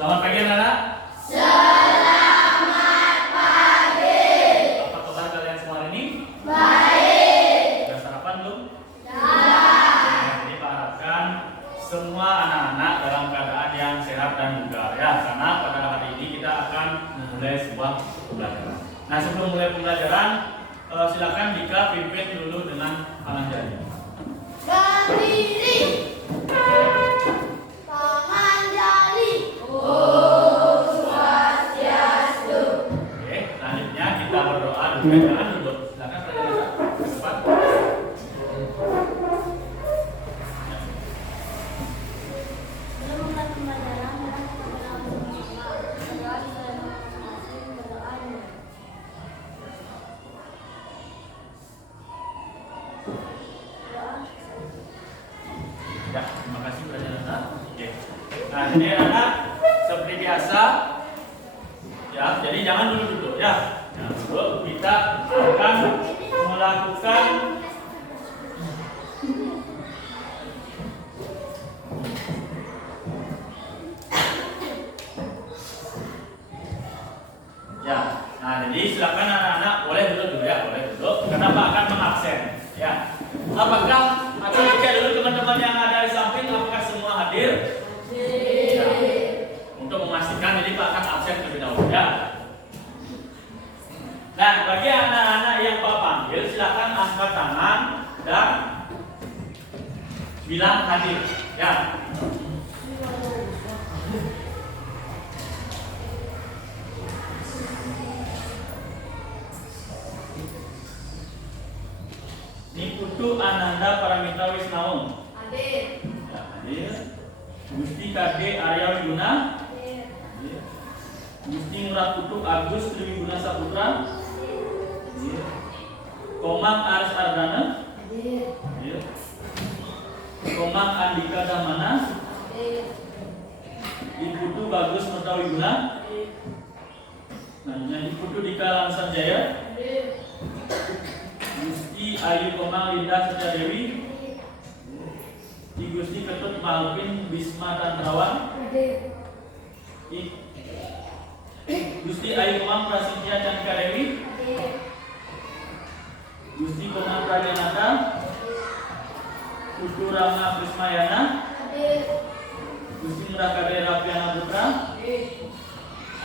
Selamat pagi anak-anak. Selamat pagi. Apa kabar kalian semua hari ini? Baik. Sudah sarapan belum? Sudah. Jadi Pak harapkan semua anak-anak dalam keadaan yang sehat dan bugar ya. Karena pada hari ini kita akan memulai sebuah pembelajaran. Nah sebelum mulai pembelajaran, silakan Dika pimpin dulu dengan tangan jari. Berdiri. Tangan jari. Swastiastu. Oke, selanjutnya kita berdoa dulu. Jangan duduk. Silakan belajar cepat. Sebelum mulai pembelajaran, kita berdoa bersama. Berdoa supaya masing-masing berdoa dulu. Doa. Ya, terima kasih belajar anak. Oke. Nah, jadi anak seperti biasa ya, jadi jangan dulu duduk ya. Jangan duduk. Kita akan melakukan ya. Nah, jadi silakan anak-anak boleh duduk dulu ya, boleh duduk. Karena Pak akan mengabsen ya. Apakah atau cek dulu teman-teman yang ada di samping apakah semua hadir? Ya. Untuk memastikan jadi Pak akan absen terlebih dahulu ya. Nah, bagi anak-anak yang Pak panggil silakan angkat tangan dan bilang hadir ya. Nikutu Ananda Paramita Wisnaung. Hadir. Ya, hadir. Gusti Kade Arya Wiguna. Hadir. Hadir. Gusti Ngurah Kutu Agus Triwiguna Saputra. Hadir. Komang Aris Ardana. Hadir. Hadir. Komang Andika Damana. Hadir. Iputu Bagus Mertawiguna. Nah, Iputu Dika Lamsan Jaya. Hadir. Gusti Ayu Komang Linda Setia Dewi. Di Gusti Ketut Malvin Bisma Tantrawan. Hadir. Gusti Ayu Komang Prasidya Chandika Dewi. Hadir. Gusti Komang Prajanata. Putu Rama Prismayana. Hadir. Gusti Ngurah Kade Rapiana Putra.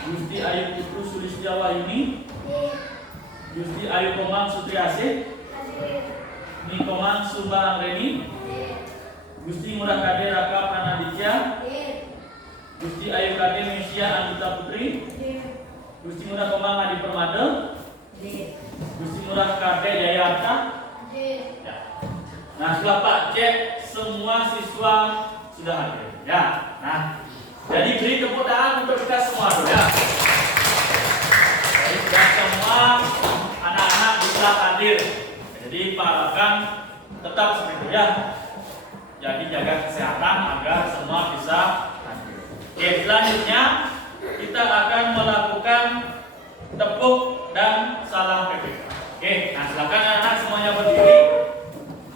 Gusti Ayu Putu Sulistya Wayuni. Hadir. Gusti Ayu Komang Sutriasih. Hadir. Nikomang Subah Angreni. Hadir. Gusti Ngurah Kade Raka Pranaditya. Hadir. Gusti Ayu Kade Mesia Anggita Putri. Hadir. Gusti Ngurah Komang Adi Permada. Hadir. Gusti Ngurah Kade Jayarta. Hadir. Ya. Nah setelah Pak cek semua siswa sudah hadir ya. Nah jadi beri tepuk tangan untuk kita semua dulu ya. Jadi sudah semua anak-anak bisa hadir. Jadi Pak akan tetap seperti itu ya. Jadi jaga kesehatan agar semua bisa hadir. Oke, selanjutnya kita akan melakukan tepuk dan salam PPK. Oke, nah silakan anak-anak semuanya berdiri.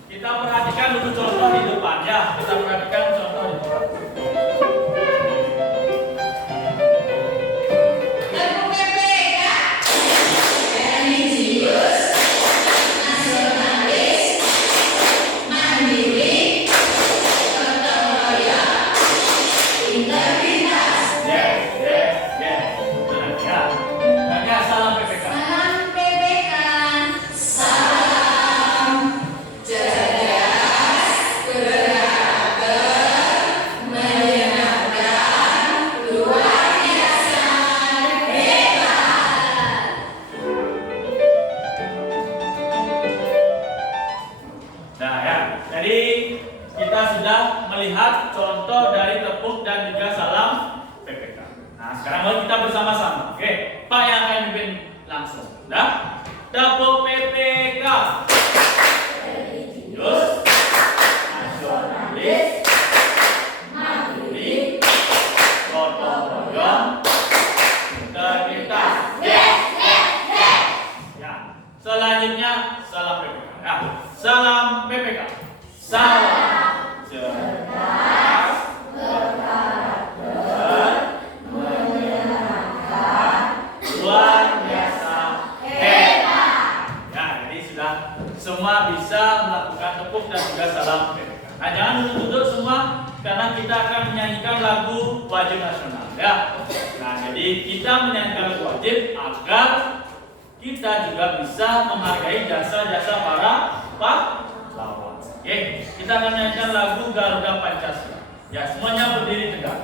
Kita perhatikan dulu contoh di depan ya. Kita perhatikan contoh di depan. Tepuk PPK. Religius, nasionalis, mandiri, gotong royong, integritas. Yes. Benar ya. Maka salam PPK. Salam PPK. Salam cerdas, beragam, menyenangkan, luar biasa, hebat. Nah ya, jadi kita sudah melihat contoh dari tepuk dan juga salam PPK. Nah sekarang mari kita bersama-sama. Oke, Pak yang akan pimpin langsung. Sudah? Tepuk PPK. Religius, nasionalis, mandiri, gotong royong, integritas. Ya, selanjutnya salam PPK. Ya, salam PPK. Salam cerdas, berkarakter, kita akan menyanyikan lagu wajib nasional ya. Nah, jadi kita menyanyikan lagu wajib agar kita juga bisa menghargai jasa-jasa para pahlawan. Oke, kita akan menyanyikan lagu Garuda Pancasila. Ya, semuanya berdiri tegak.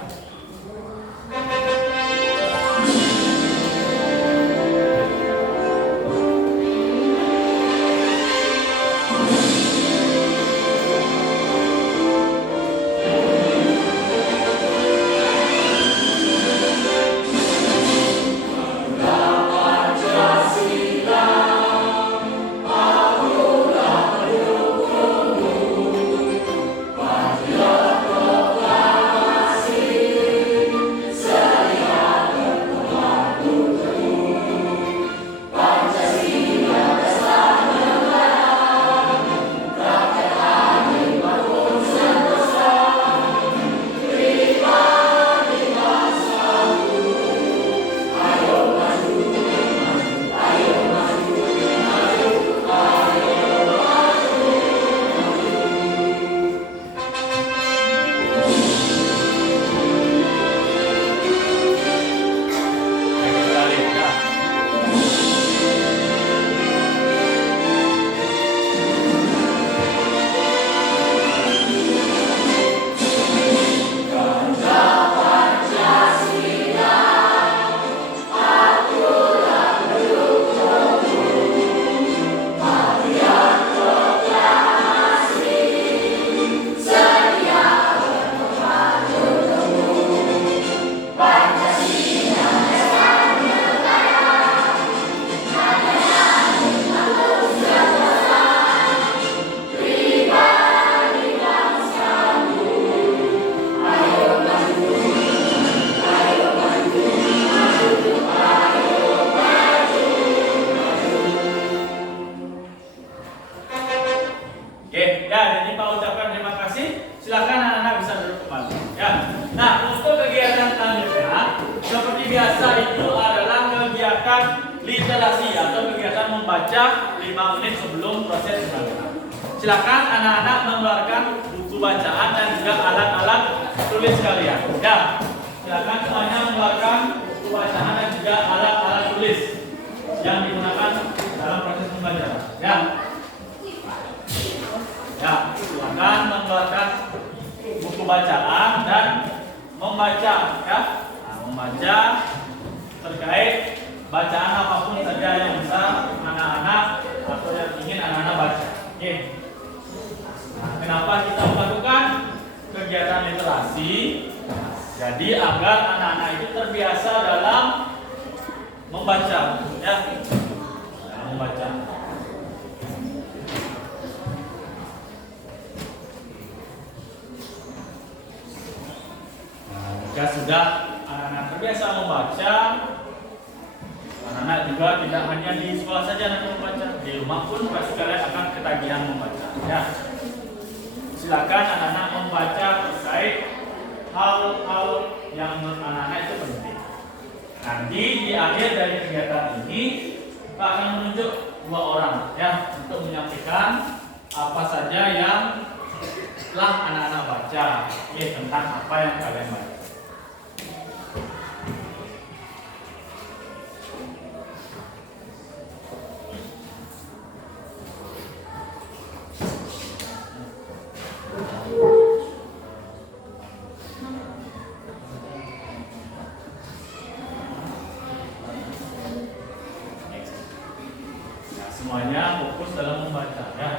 Silakan anak-anak bisa duduk kembali. Ya. Nah, untuk kegiatan selanjutnya, seperti biasa itu adalah kegiatan literasi atau kegiatan membaca 5 menit sebelum proses pembelajaran. Silakan anak-anak mengeluarkan buku bacaan dan juga alat-alat tulis kalian. Ya. Silakan semuanya mengeluarkan buku bacaan dan juga alat-alat tulis yang digunakan dalam proses pembelajaran. Ya. Ya, silakan mengeluarkan buku bacaan dan membaca ya. Nah, membaca terkait bacaan apapun saja yang bisa anak-anak atau yang ingin anak-anak baca. Oke. Nah, kenapa kita melakukan kegiatan literasi? Jadi agar anak-anak itu terbiasa dalam membaca ya. Dalam membaca. Jika sudah anak-anak terbiasa membaca, anak-anak juga tidak hanya di sekolah saja nanti membaca, di rumah pun pasti kalian akan ketagihan membaca. Ya, silakan anak-anak membaca terkait hal-hal yang menurut anak-anak itu penting. Nanti di akhir dari kegiatan ini kita akan menunjuk 2 orang ya untuk menyampaikan apa saja yang telah anak-anak baca, tentang apa yang kalian baca. Semuanya fokus dalam membaca ya.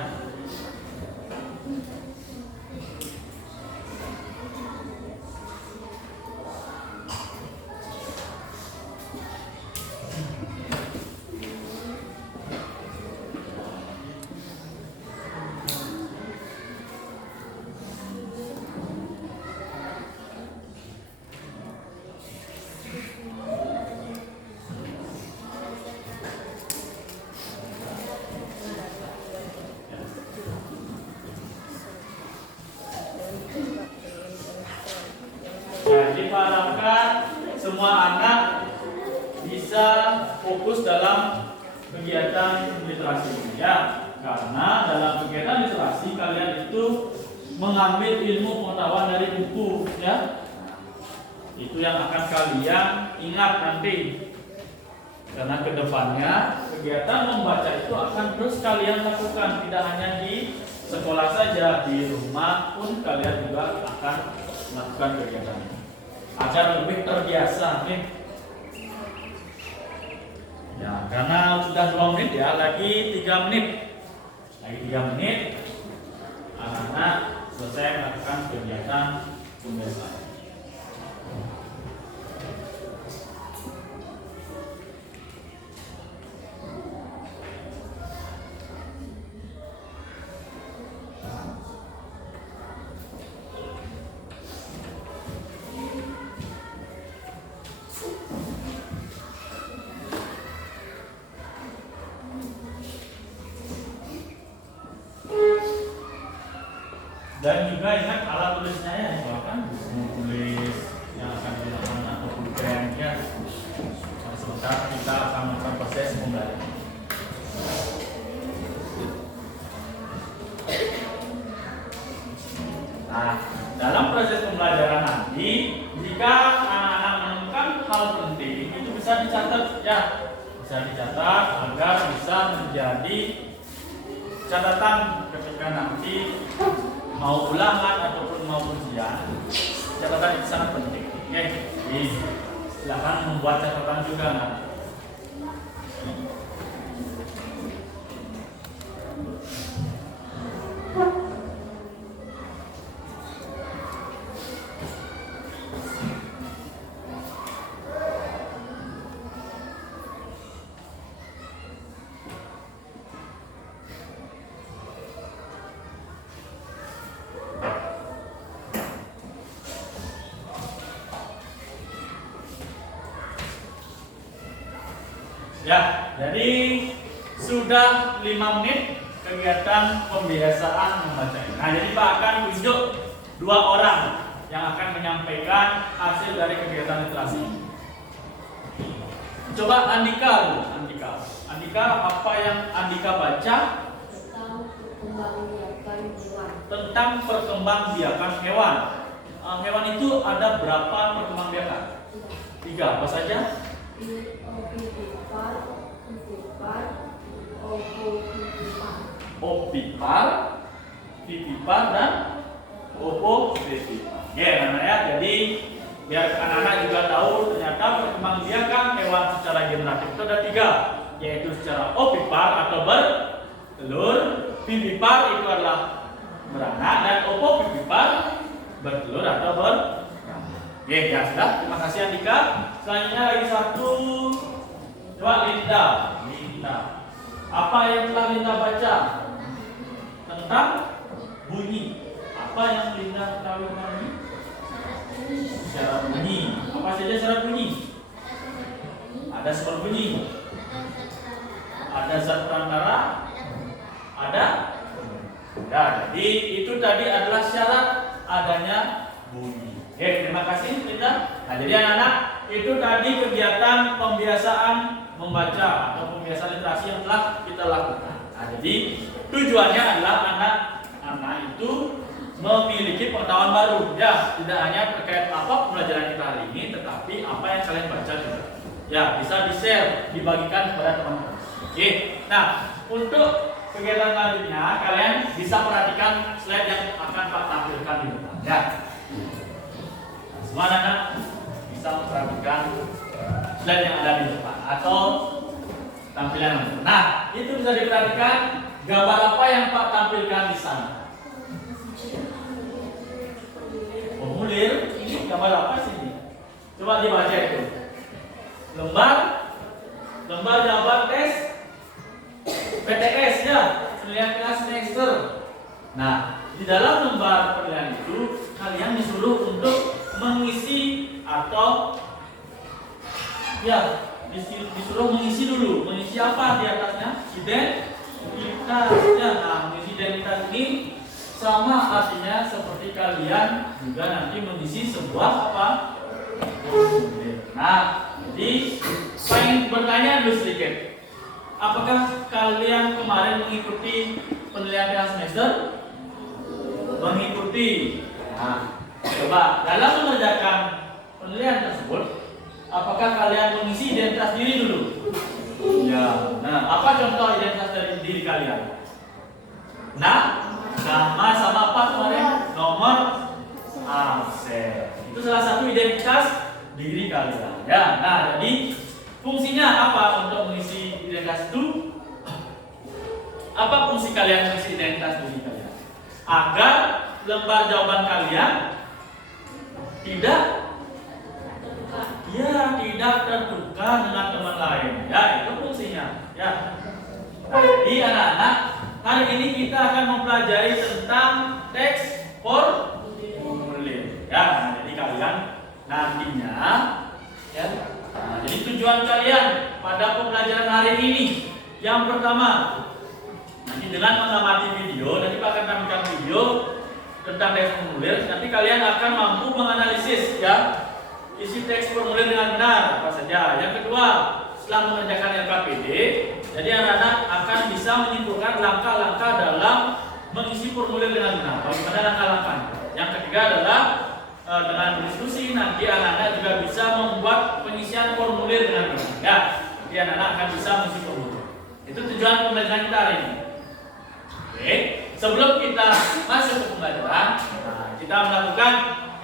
Diharapkan semua anak bisa fokus dalam kegiatan literasi ini ya, karena dalam kegiatan literasi kalian itu mengambil ilmu pengetahuan dari buku, ya. Itu yang akan kalian ingat nanti. Karena kedepannya kegiatan membaca itu akan terus kalian lakukan, tidak hanya di sekolah saja, di rumah pun kalian juga akan melakukan kegiatan ini agar lebih terbiasa nih. Ya, karena sudah 2 menit ya, lagi 3 menit. Lagi 3 menit anak-anak selesai melakukan kegiatan pembiasaan. Dan juga ingat alat tulisnya ya, bahkan buku tulis yang akan digunakan atau pulpen ya. Sebentar kita akan melakukan proses pembelajaran. Nah, dalam proses pembelajaran nanti, jika anak-anak menemukan hal penting, itu bisa dicatat ya, bisa dicatat agar bisa menjadi catatan ketika nanti mau ulangan ataupun mau ujian. Catatan itu sangat penting. Oke, jadi silakan membuat catatan juga nanti. Ya, jadi sudah 5 menit kegiatan pembiasaan membaca. Nah, jadi Pak akan tunjuk 2 orang yang akan menyampaikan hasil dari kegiatan literasi. Coba Andika dulu, Andika. Andika, apa yang Andika baca? Tentang perkembangbiakan hewan. Hewan itu ada berapa perkembangbiakan? 3, apa saja? Ovipar, vivipar, dan ovovivipar. Ya, namanya. Jadi biar anak-anak juga tahu ternyata perkembangbiakan hewan secara generatif itu ada 3, yaitu secara ovipar atau bertelur, vivipar itu adalah beranak, dan ovovivipar bertelur atau beranak. Ya, sudah. Terima kasih Andika. Selanjutnya lagi 1. Coba Linda. Apa yang telah Linda baca tentang bunyi? Apa yang Linda tahu tentang bunyi? Syarat bunyi. Apa saja syarat bunyi? Ada syarat bunyi. Ada zat perantara. Ada. Ya, jadi itu tadi adalah syarat adanya bunyi. Oke, terima kasih Linda. Nah, jadi anak-anak, itu tadi kegiatan pembiasaan membaca atau pembiasaan literasi yang telah kita lakukan. Nah, jadi tujuannya adalah anak-anak itu memiliki pengetahuan baru. Ya, tidak hanya terkait apa pembelajaran kita hari ini, tetapi apa yang kalian baca juga. Ya, bisa di-share, dibagikan kepada teman-teman. Oke. Nah, untuk kegiatan selanjutnya kalian bisa perhatikan slide yang akan Pak tampilkan di depan. Ya. Semua anak-anak bisa memperhatikan slide yang ada di depan atau tampilan. Nah, itu bisa diperhatikan gambar apa yang Pak tampilkan di sana. Formulir, ini gambar apa sih ini? Coba dibaca itu. Lembar jawaban tes PTS ya, penilaian kelas semester. Nah, di dalam lembar penilaian itu kalian disuruh untuk mengisi atau ya disuruh mengisi dulu. Mengisi apa di atasnya? Identitas ya. Nah, mengisi identitas ini sama artinya seperti kalian juga nanti mengisi sebuah apa? Nah, jadi pengen bertanya dulu sedikit. Apakah kalian kemarin mengikuti penilaian kelas semester? mengikuti. Nah, coba dalam mengerjakan penilaian tersebut, apakah kalian mengisi identitas diri dulu? Ya. Nah, apa contoh identitas dari diri kalian? Nah, nama sama apa kemarin? Nomor absen. Itu salah satu identitas diri kalian. Ya. Nah, jadi fungsinya apa untuk mengisi identitas itu? Apa fungsi kalian mengisi identitas diri kalian? Agar lembar jawaban kalian tidak tertukar dengan teman lain. Ya, itu fungsinya. Ya. Nah, jadi anak-anak, hari ini kita akan mempelajari tentang teks formulir. Ya, nah, jadi kalian nantinya, ya. Nah, jadi tujuan kalian pada pembelajaran hari ini, yang pertama, nanti dengan mengamati video, nanti Pak akan tampilkan video tentang teks formulir. Nanti kalian akan mampu menganalisis, ya, isi teks formulir dengan benar apa saja. Yang kedua, setelah mengerjakan LKPD, jadi anak-anak akan bisa menyimpulkan langkah-langkah dalam mengisi formulir dengan benar. Bagaimana langkah-langkahnya? Yang ketiga adalah dengan berdiskusi, nanti anak-anak juga bisa membuat pengisian formulir dengan benar. Ya, nanti anak-anak akan bisa mengisi formulir. Itu tujuan pembelajaran kita hari ini. Oke, sebelum kita masuk ke pembelajaran, kita melakukan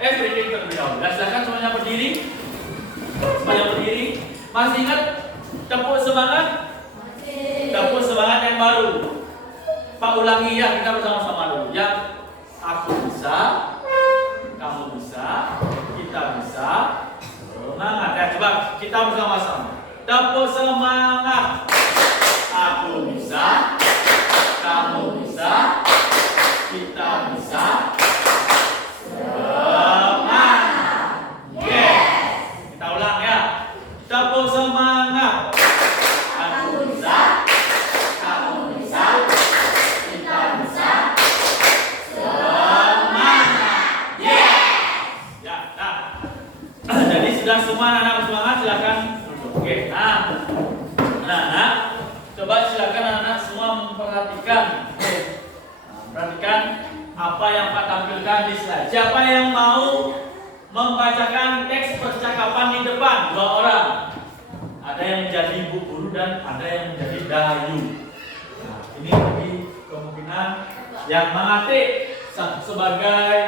briefing terlebih dahulu. Silakan semuanya berdiri. Semuanya berdiri. Masih ingat tepuk semangat? Tepuk semangat yang baru. Pak ulangi ya, kita bersama-sama dulu. Ya, aku bisa, kamu bisa, kita bisa. Semangat. Ya, coba kita bersama-sama. Tepuk semangat. Aku bisa, kamu bisa, kita bisa. Tepuk semangat. Aku bisa, kamu bisa, kita bisa. Semangat. Yes. Ya, nah. Jadi sudah semua anak-anak semangat, silakan duduk. Oke. Nah, anak-anak, coba silakan anak-anak semua memperhatikan. Perhatikan apa yang Pak tampilkan di slide. Siapa yang mau membacakan teks percakapan di depan? 2 orang. Ada yang menjadi Bu Guru dan ada yang menjadi Dayu. Nah, ini bagi kemungkinan yang mengatik sebagai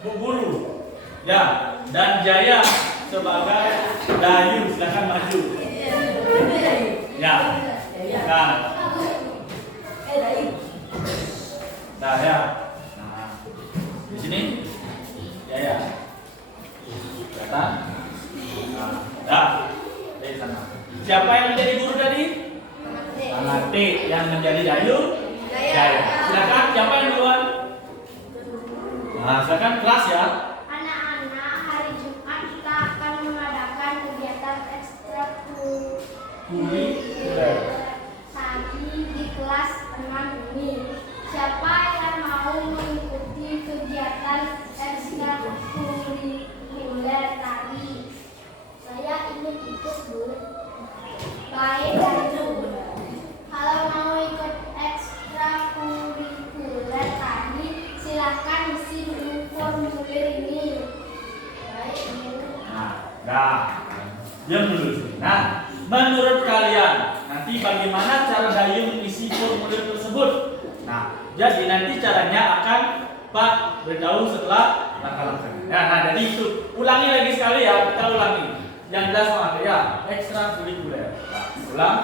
Bu Guru, ya, dan Jaya sebagai Dayu. Silakan maju. Ya. Nah. Nah, ya. Nah, di sini Jaya. Kelihatan? Nah, dari sana. Siapa yang menjadi guru tadi? Manate. Yang menjadi Dayu? Jaya. Silakan, siapa yang duluan? Nah, silakan kelas ya. Anak-anak, hari Jumat kita akan mengadakan kegiatan ekstrakurikuler tadi di kelas 6 ini. Siapa yang mau mengikuti kegiatan ekstrakurikuler tadi? Saya ingin ikut, Bu. Baik, Bu. Kalau mau ikut ekstrakurikuler tadi, silakan isi dulu formulir ini. Baik, Bu. Nah, diam dulu sini. Nah, menurut kalian nanti bagaimana cara Dayu mengisi formulir tersebut? Nah, jadi nanti caranya akan Pak beritahu setelah langkah-langkahnya. Nah, jadi itu ulangi lagi sekali ya, kita ulangi. Yang jelas banget ya, ekstrakurikuler. Nah, ulang.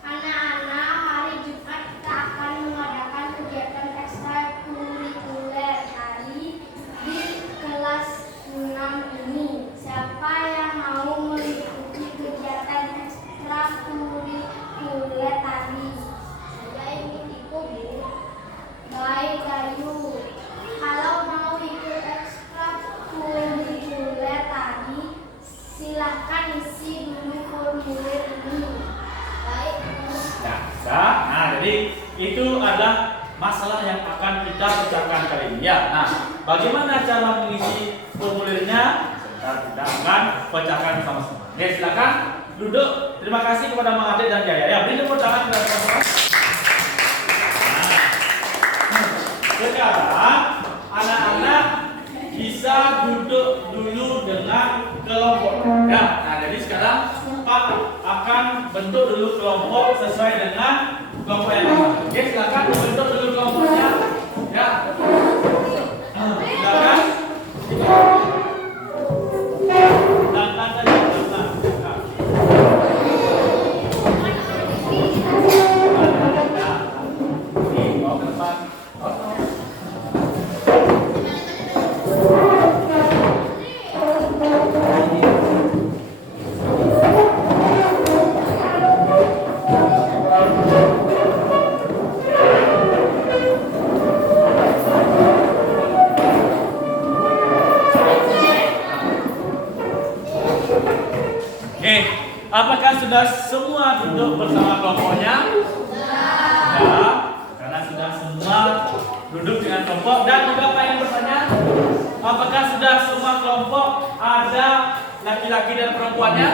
Anak-anak, hari Jumat kita akan mengadakan kegiatan ekstrakurikuler tadi di kelas 6 ini. Siapa yang mau mengikuti kegiatan ekstrakurikuler tadi? Saya ingin ikut, Bu. Baik, Dayu. Kalau mau ikut ekstrakurikuler tadi, silahkan isi dulu formulir ini. Baik, Bu. Ya, bisa. Nah, jadi itu adalah masalah yang akan kita pecahkan kali ini ya. Nah, bagaimana cara mengisi formulirnya? Sebentar kita akan pecahkan sama-sama. Oke, silakan duduk. Terima kasih kepada Mang Ade dan Jaya. Ya, beri tepuk tangan kepada teman-teman. Nah, sekarang anak-anak bisa duduk dulu dengan kelompok. Ya, nah jadi sekarang Pak akan bentuk dulu kelompok sesuai dengan kelompok yang sama. Oke, silakan bentuk dulu kelompoknya. Ya. Silakan. Silakan saja. Apakah sudah semua duduk bersama kelompoknya? Ya, karena sudah semua duduk dengan kelompok. Dan juga Pak yang bertanya, apakah sudah semua kelompok ada laki-laki dan perempuannya?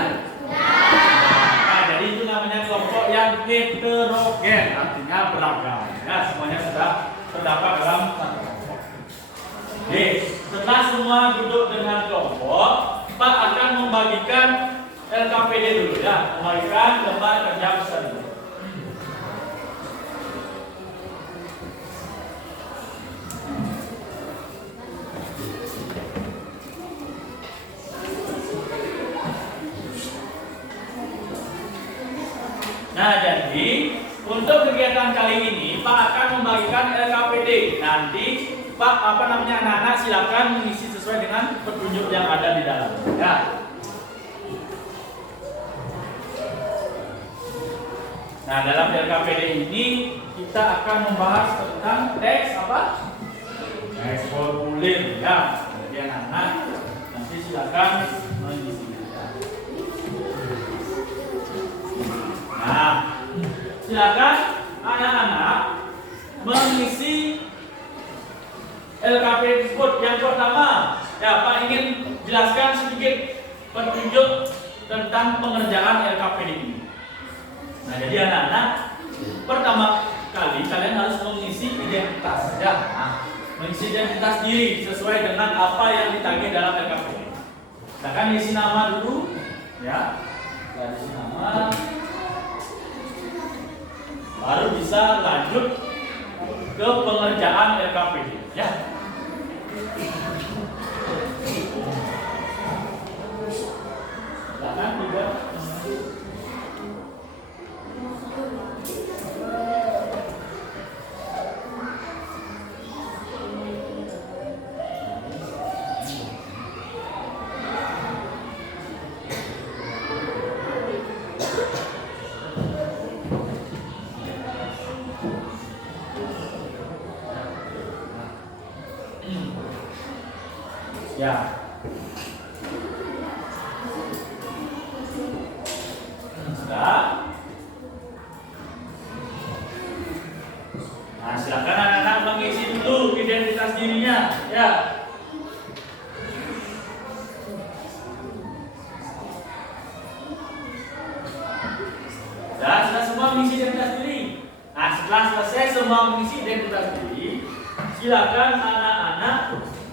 Nah, jadi itu namanya kelompok yang heterogen, artinya beragam. Ya, semuanya sudah terdapat dalam satu kelompok. Oke, setelah semua duduk dengan kelompok, Pak akan membagikan LKPD dulu ya, membagikan lembar kerja besar dulu. Nah, jadi untuk kegiatan kali ini Pak akan membagikan LKPD. Nanti Pak anak-anak silakan mengisi sesuai dengan petunjuk yang ada di dalam. Ya. Nah, dalam LKPD ini kita akan membahas tentang teks apa? Teks formulir ya. Jadi anak-anak nanti silakan mengisi. Nah, silakan anak-anak mengisi LKPD tersebut. Yang pertama, ya Pak ingin jelaskan sedikit petunjuk tentang pengerjaan LKPD ini. Nah, jadi anak-anak pertama kali kalian harus mengisi identitas ya. Nah, mengisi identitas diri sesuai dengan apa yang ditagih dalam LKPD. Silakan isi nama dulu ya. Setelah isi nama baru bisa lanjut ke pengerjaan LKPD ya. Silakan juga. Ya. Sudah. Nah, silakan anak-anak mengisi dulu identitas dirinya, ya. Dan sudah semua mengisi identitas diri. Nah, setelah selesai semua mengisi identitas diri, silakan anak-anak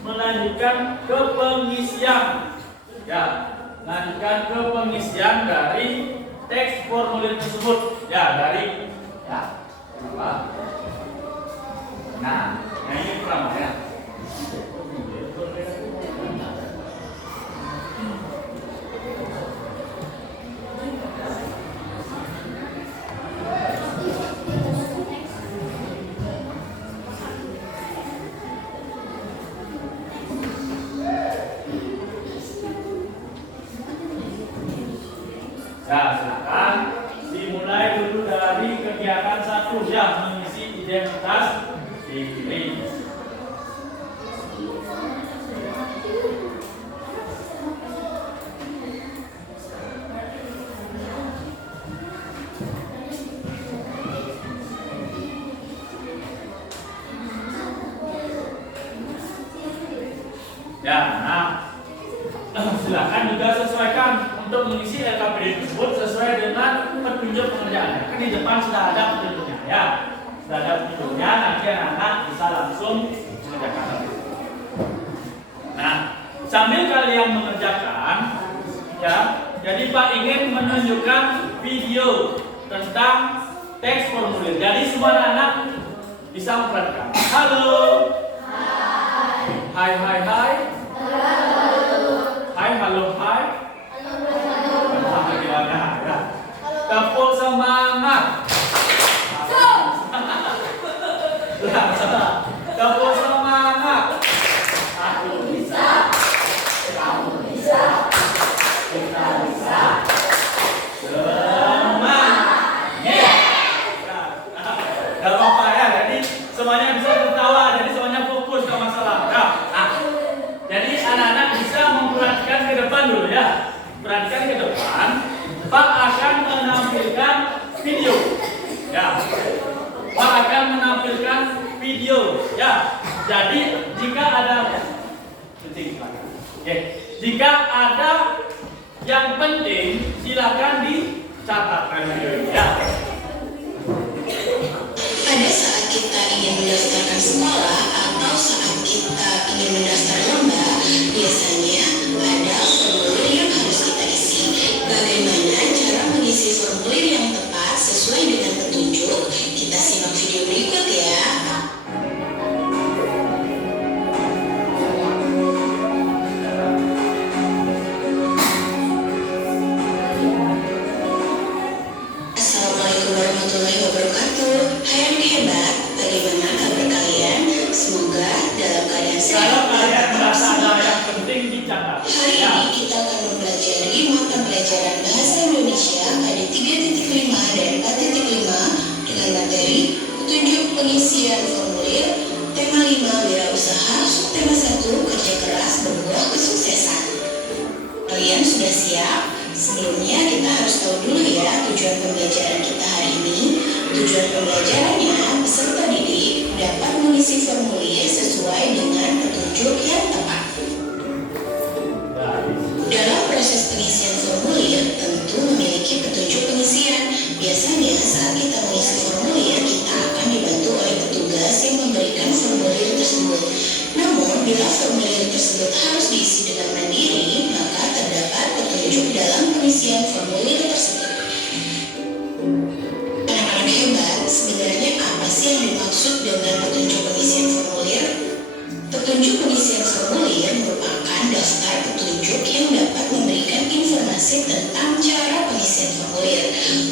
melanjutkan ke pengisian. Ya, lanjutkan ke pengisian dari teks formulir tersebut. Ya, dari ya. Apa? Nah, yang ini pertama ya. Ya, silakan dimulai dulu dari kegiatan 1 ya, mengisi identitas diri. Ya, nah silakan juga sesuaikan untuk mengisi LKPD tersebut sesuai dengan petunjuk pengerjaannya. Kan di depan sudah ada petunjuknya ya. Sudah ada petunjuknya, nanti anak-anak bisa langsung mengerjakan. sambil kalian mengerjakan, ya. Jadi Pak ingin menunjukkan video tentang teks formulir. Jadi semua anak bisa memperhatikan. Halo. Hai. Hai. Hai. Hai. Halo. Hai. Gimana? Ya. Tepuk semangat. Tepuk semangat. Aku bisa. Kamu bisa. Kita bisa. Semangat. Gak apa-apa ya. Jadi semuanya bisa tertawa. Jadi semuanya fokus ke masalah. Jadi anak-anak bisa memperhatikan ke depan dulu ya. Perhatikan ke depan. Pak akan menampilkan video. Ya. Pak akan menampilkan video. Ya. Jadi jika ada jika ada yang penting silakan dicatat ya. Pada saat kita ingin mendaftarkan sekolah atau saat kita ingin mendaftar lomba, biasanya ada formulir yang harus kita isi. Bagaimana cara mengisi formulir yang tepat sesuai dengan petunjuk? Kita simak video berikut ya. Assalamualaikum warahmatullahi wabarakatuh. Hai anak hebat, bagaimana kabar kalian? Semoga dalam keadaan sehat. Kalau kalian merasa ada yang penting dicatat. Hari Ya. ini kita akan mempelajari mata pelajaran Bahasa Indonesia KD 3.5 dan 4.5 dengan materi petunjuk pengisian formulir, tema 5 wirausaha, subtema 1 kerja keras berbuah kesuksesan. Kalian sudah siap? Sebelumnya kita harus tahu dulu ya tujuan pembelajaran kita hari ini. Tujuan pembelajarannya, peserta didik dapat mengisi formulir sesuai dengan petunjuk yang tepat. Dalam proses pengisian formulir tentu memiliki petunjuk pengisian. Biasanya saat kita mengisi formulir, kita akan dibantu oleh petugas yang memberikan formulir tersebut. Namun, bila formulir tersebut harus diisi dengan mandiri, maka terdapat petunjuk dalam pengisian formulir tersebut. Anak-anak hebat, sebenarnya apa sih yang dimaksud dengan petunjuk pengisian formulir? Petunjuk pengisian formulir merupakan daftar petunjuk yang dapat memberikan informasi tentang cara pengisian formulir.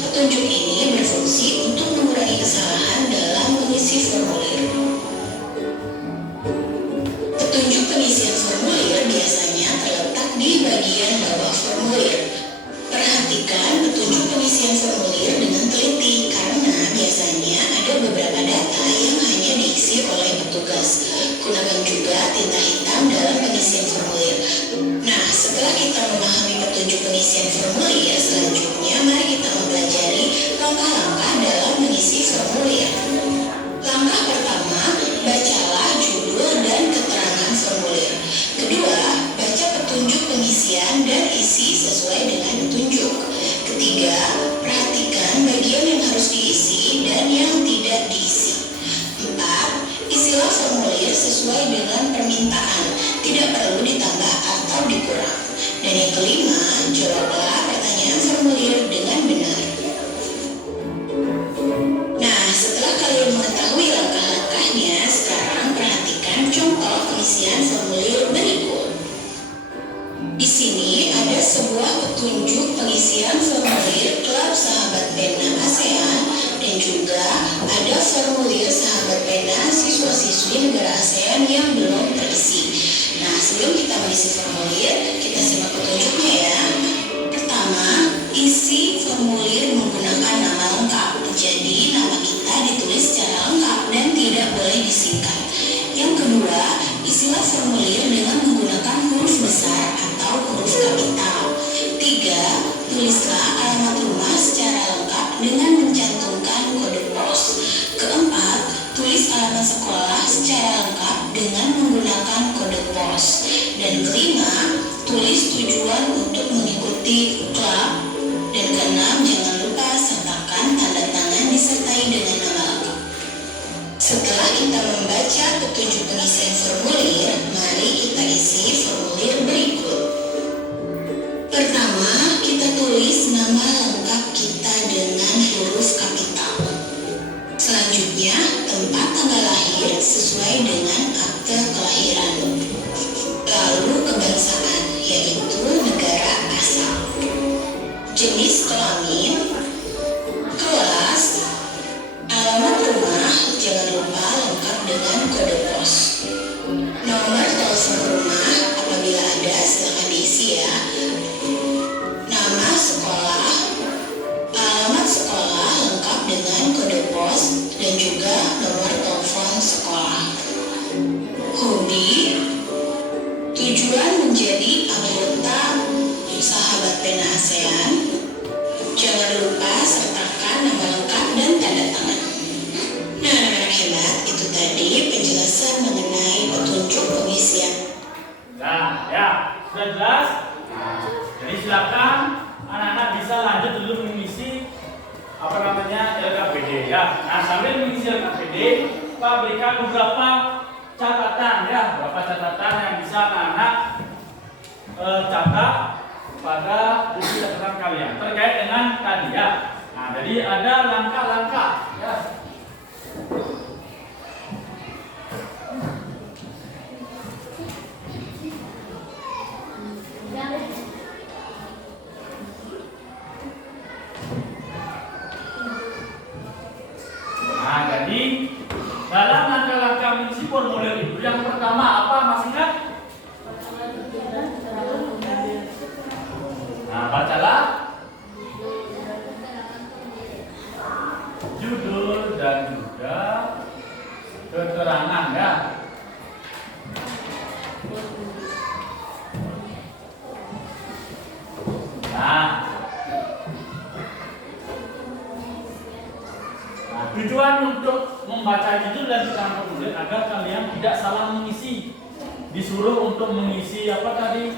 Petunjuk ini berfungsi untuk mengurangi kesalahan dalam mengisi formulir. Petunjuk pengisian formulir biasanya terletak di bagian bawah formulir. Perhatikan petunjuk pengisian formulir dengan teliti karena biasanya ada beberapa data yang hanya diisi oleh petugas. Gunakan juga tinta hitam dalam pengisian formulir. Nah, setelah kita memahami petunjuk pengisian formulir, selanjutnya mari kita mempelajari langkah-langkah dalam mengisi formulir. Langkah pertama, bacalah judul dan keterangan formulir. Kedua, baca petunjuk pengisian dan isi sesuai dengan petunjuk. Ketiga, perhatikan bagian yang harus diisi dan yang tidak diisi. 4. Isilah formulir sesuai dengan permintaan, tidak perlu ditambah atau dikurang. Dan yang kelima, jawablah pertanyaan formulir dengan benar. Nah, setelah kalian mengetahui langkah-langkahnya, sekarang perhatikan contoh pengisian formulir berikut. Di sini ada sebuah petunjuk pengisian formulir Klub Sahabat Pena ASEAN dan juga ada formulir Sahabat Pena siswa-siswi negara ASEAN yang belum terisi. Nah, sebelum kita mengisi formulir, kita simak petunjuknya ya. Pertama, isi formulir menggunakan nama lengkap. Jadi, nama kita ditulis secara lengkap dan tidak boleh disingkat. Yang kedua, isilah formulir dengan menggunakan huruf besar atau huruf kapital. 3. Tulislah alamat rumah secara lengkap dengan mencantumkan kode pos. Keempat, tulis alamat sekolah secara lengkap dengan menggunakan kode pos. Dan kelima, tulis tujuan untuk mengikuti klub. Dan keenam, jangan lupa sertakan tanda tangan disertai dengan nama lengkap. Setelah kita membaca petunjuk pengisian formulir, mari kita isi formulir berikut. Pertama, kita tulis nama lengkap kita dengan huruf kapital. Selanjutnya, tempat tanggal lahir sesuai dengan akte kelahiran. Lalu kebangsaan, yaitu negara asal. Jenis kelamin, kelas, alamat rumah, jangan lupa lengkap dengan kode pos. Nomor telepon rumah, apabila ada silakan diisi ya. Nama sekolah, alamat sekolah lengkap dengan kode pos dan juga nomor telepon sekolah. Hobi, tujuan menjadi anggota Sahabat Pena ASEAN. Jangan lupa sertakan nama lengkap dan tanda tangan. Nah, anak-anak hebat, itu tadi penjelasan mengenai petunjuk pengisian. Nah, ya, sudah jelas? Jadi silakan anak-anak bisa lanjut dulu mengisi LKPD ya. Nah, sambil mengisi LKPD, Pak berikan beberapa catatan ya, beberapa catatan yang bisa anak-anak catat pada buku catatan kalian terkait dengan tadi ya. Nah, jadi ada langkah-langkah ya. Nah, jadi dalam langkah-langkah mengisi formulir itu yang pertama apa, Mas ingat? Nah, bacalah judul dan juga keterangan ya. Tujuan untuk membaca judul dan keterangan formulir agar kalian tidak salah mengisi. Disuruh untuk mengisi apa tadi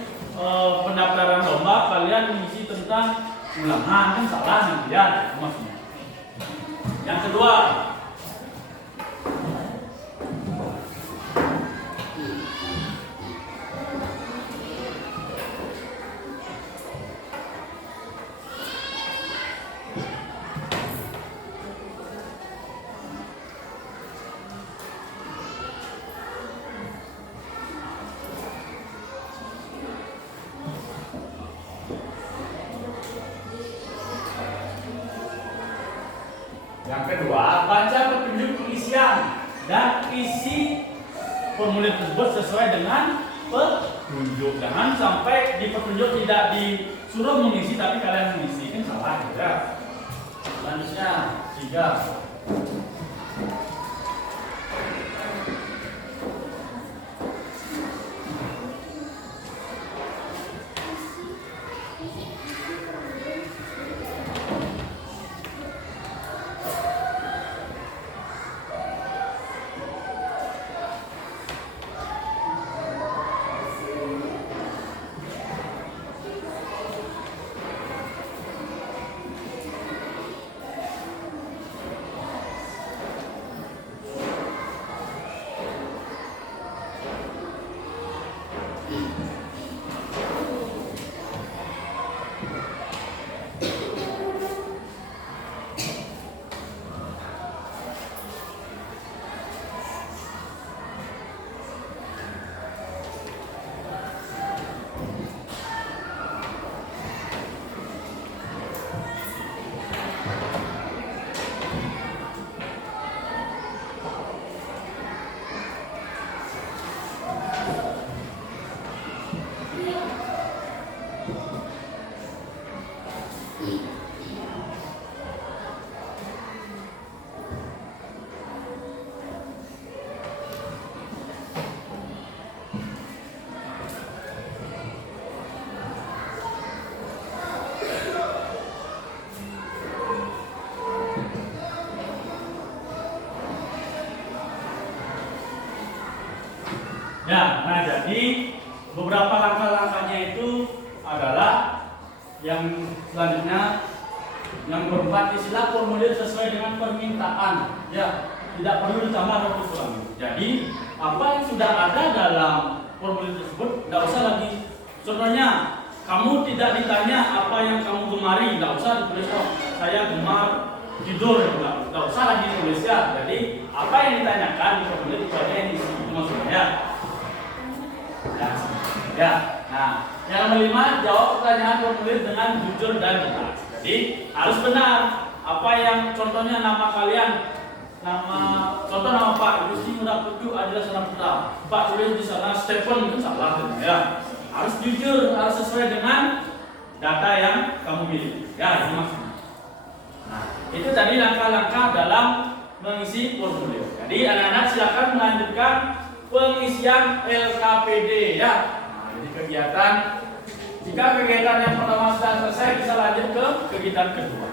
pendaftaran lomba, kalian mengisi tentang ulangan kan salah nanti ya maksudnya. Yang kedua, baca petunjuk pengisian dan isi formulir tersebut sesuai dengan petunjuk. Jangan sampai di petunjuk tidak disuruh mengisi tapi kalian mengisi, kan salah ya. Selanjutnya 3. Ya, nah jadi beberapa langkah-langkahnya itu adalah yang selanjutnya yang berempat, istilah formulir sesuai dengan permintaan. Ya, tidak perlu ditambah atau dikurangi. Jadi apa yang sudah ada dalam formulir tersebut tidak usah lagi. Contohnya Kamu tidak ditanya apa yang kamu gemari, nggak usah ditulis. Oh, saya gemar tidur, nggak usah lagi ditulis ya. Jadi apa yang ditanyakan di formulir itu aja yang diisi, itu maksudnya. Ya. Nah, yang nomor 5, jawab pertanyaan formulir dengan jujur dan jelas. Jadi harus benar. Apa yang contohnya nama kalian, contoh nama Pak Gusti Muda Putu adalah seorang putra. Pak tulis di sana Stephen, itu salah ya. Harus jujur, harus sesuai dengan data yang kamu miliki. Ya, itu maksudnya. Nah, itu tadi langkah-langkah dalam mengisi formulir. Jadi anak-anak silakan melanjutkan pengisian LKPD ya. Nah, jadi kegiatan, jika kegiatan yang pertama sudah selesai, bisa lanjut ke kegiatan kedua.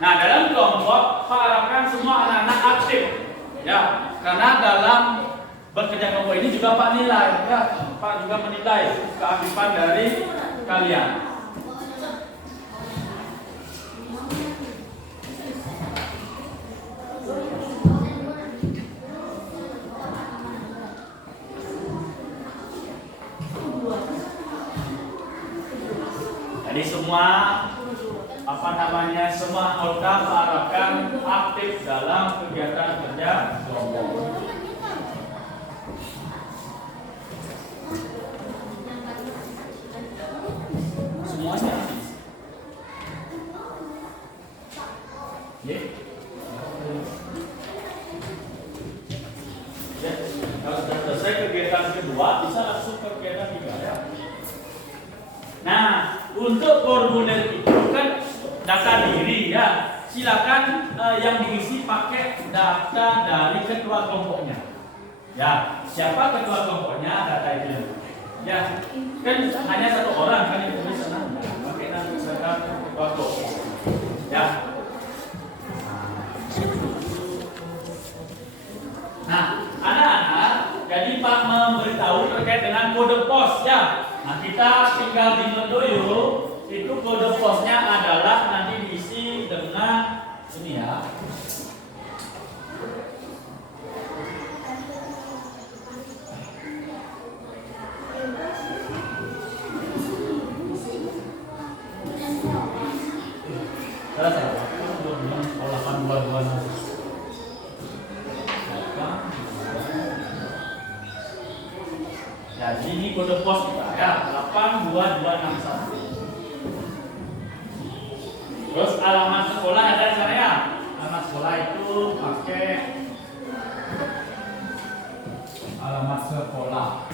Nah, dalam kelompok Pak harapkan semua anak-anak aktif ya, karena dalam bekerja kelompok ini juga Pak nilai ya, Pak juga menilai keaktifan dari kalian. Jadi semua semua anggota harapkan aktif dalam kegiatan kerja kelompok. Semuanya. Ya. Ya, kalau sudah selesai kegiatan kedua, bisa langsung ke kegiatan tiga ya. Nah, untuk formulir itu kan data diri ya. Silakan yang diisi pakai data dari ketua kelompoknya. Ya, siapa ketua kelompoknya, data itu. Ya, kan hanya satu orang kan yang tulis sana. Pakai nanti data ketua kelompok. Ya. Nah, anak-anak, jadi Pak memberitahu terkait dengan kode pos ya. Nah, kita tinggal di Mendoyo, itu kode posnya adalah nanti diisi dengan ini ya. Salah. 822. Jadi ini kode pos kita ya, 82261. Terus alamat sekolah ada di sana ya. Alamat sekolah itu pakai alamat sekolah.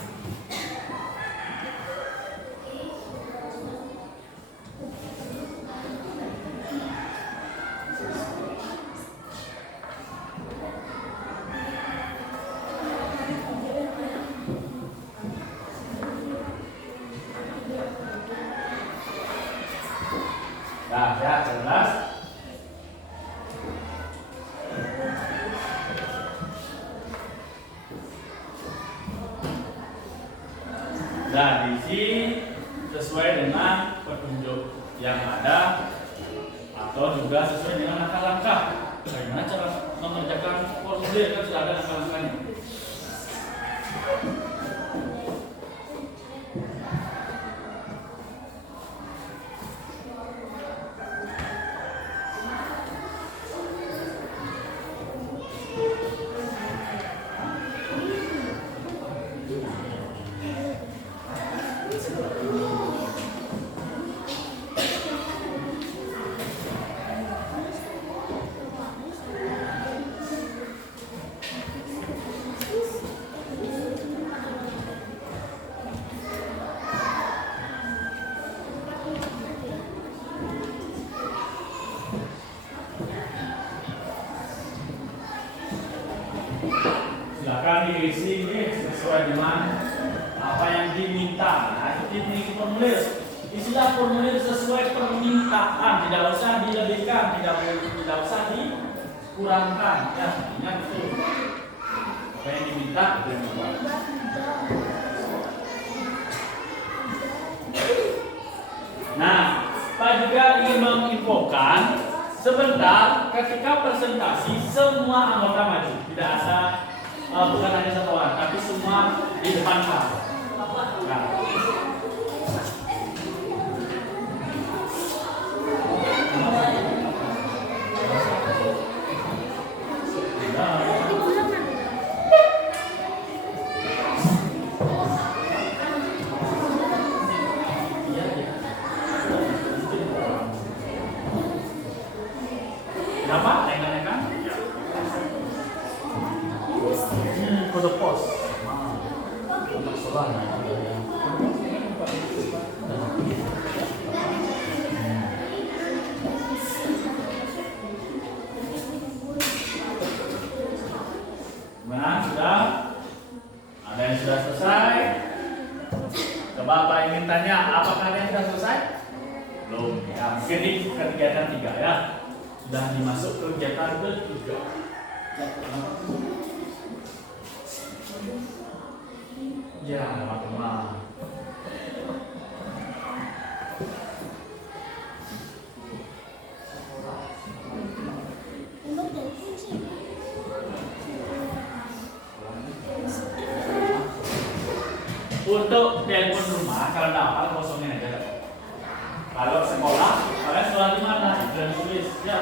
Nah, ya jelas. Nah, diisi sesuai dengan petunjuk yang ada atau juga sesuai dengan langkah-langkah. Bagaimana cara mengerjakan formulir kan sudah ada langkah-langkahnya. Silakan diisi ini sesuai dengan apa yang diminta. Nah, ini formulir. Isilah formulir sesuai permintaan, tidak usah dilebihkan, tidak usah dikurangkan. Ya, ingat itu. Apa yang diminta itu yang dibuat. Nah, Pak juga ingin menginfokan sebentar ketika presentasi semua anggota maju, tidak ada bukan hanya satu orang, tapi semua di depan Pak. Nah. kalian sudah selesai? Belum. Ya, mungkin di kegiatan 3 ya. Sudah dimasuk ke kegiatan ke-3. Ya, teman-teman. Untuk dari fungsi. Untuk telepon rumah, kalau tidak hafal kosongin aja. Kalau sekolah, kalian sekolah di mana? Itu yang tulis ya.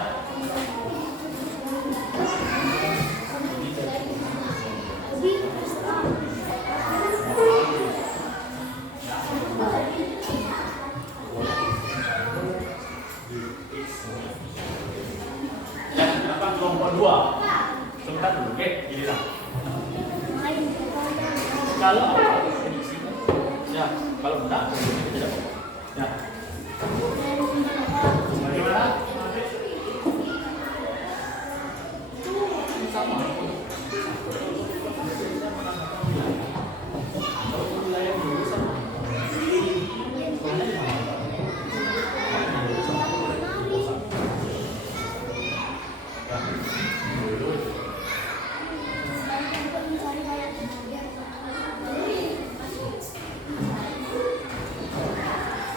Ya, kenapa kelompok 2? Sebentar dulu, oke? Giliran. Kalau apa? Ya, kalau enggak, tidak. Ya. Bagaimana? Sama.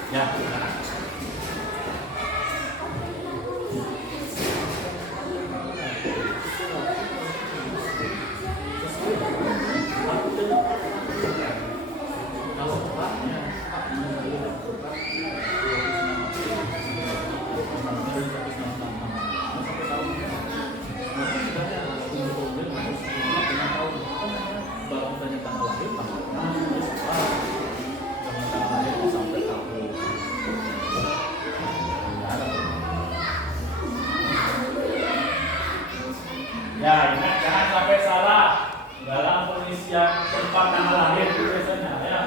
Ya. Ya, ingat jangan sampai salah dalam pengisian tempat tanggal lahir biasanya ya.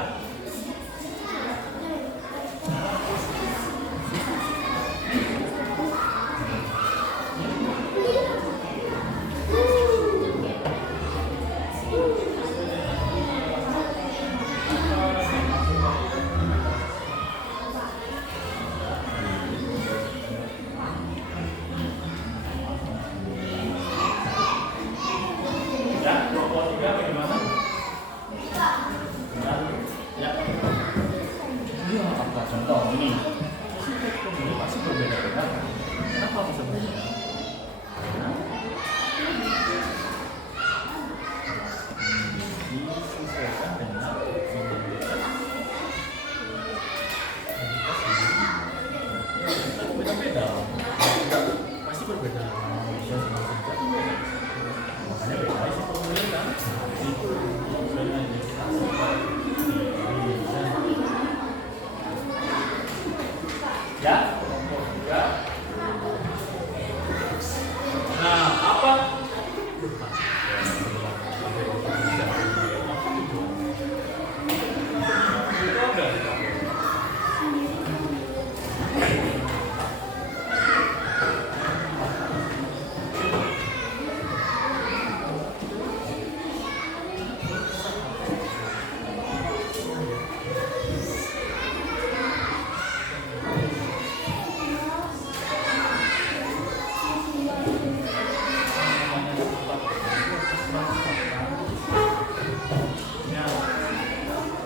Ya, kelompok 3 bagaimana? Ya. Iya, apa contoh ini? Ini pasti berbeda-beda. Kenapa bisa berbeda? Disesuaikan dengan beda-beda. Pasti berbeda. Makanya beda sih formulir kan. Itu dengan ya, kelompok 3. Nah, apa?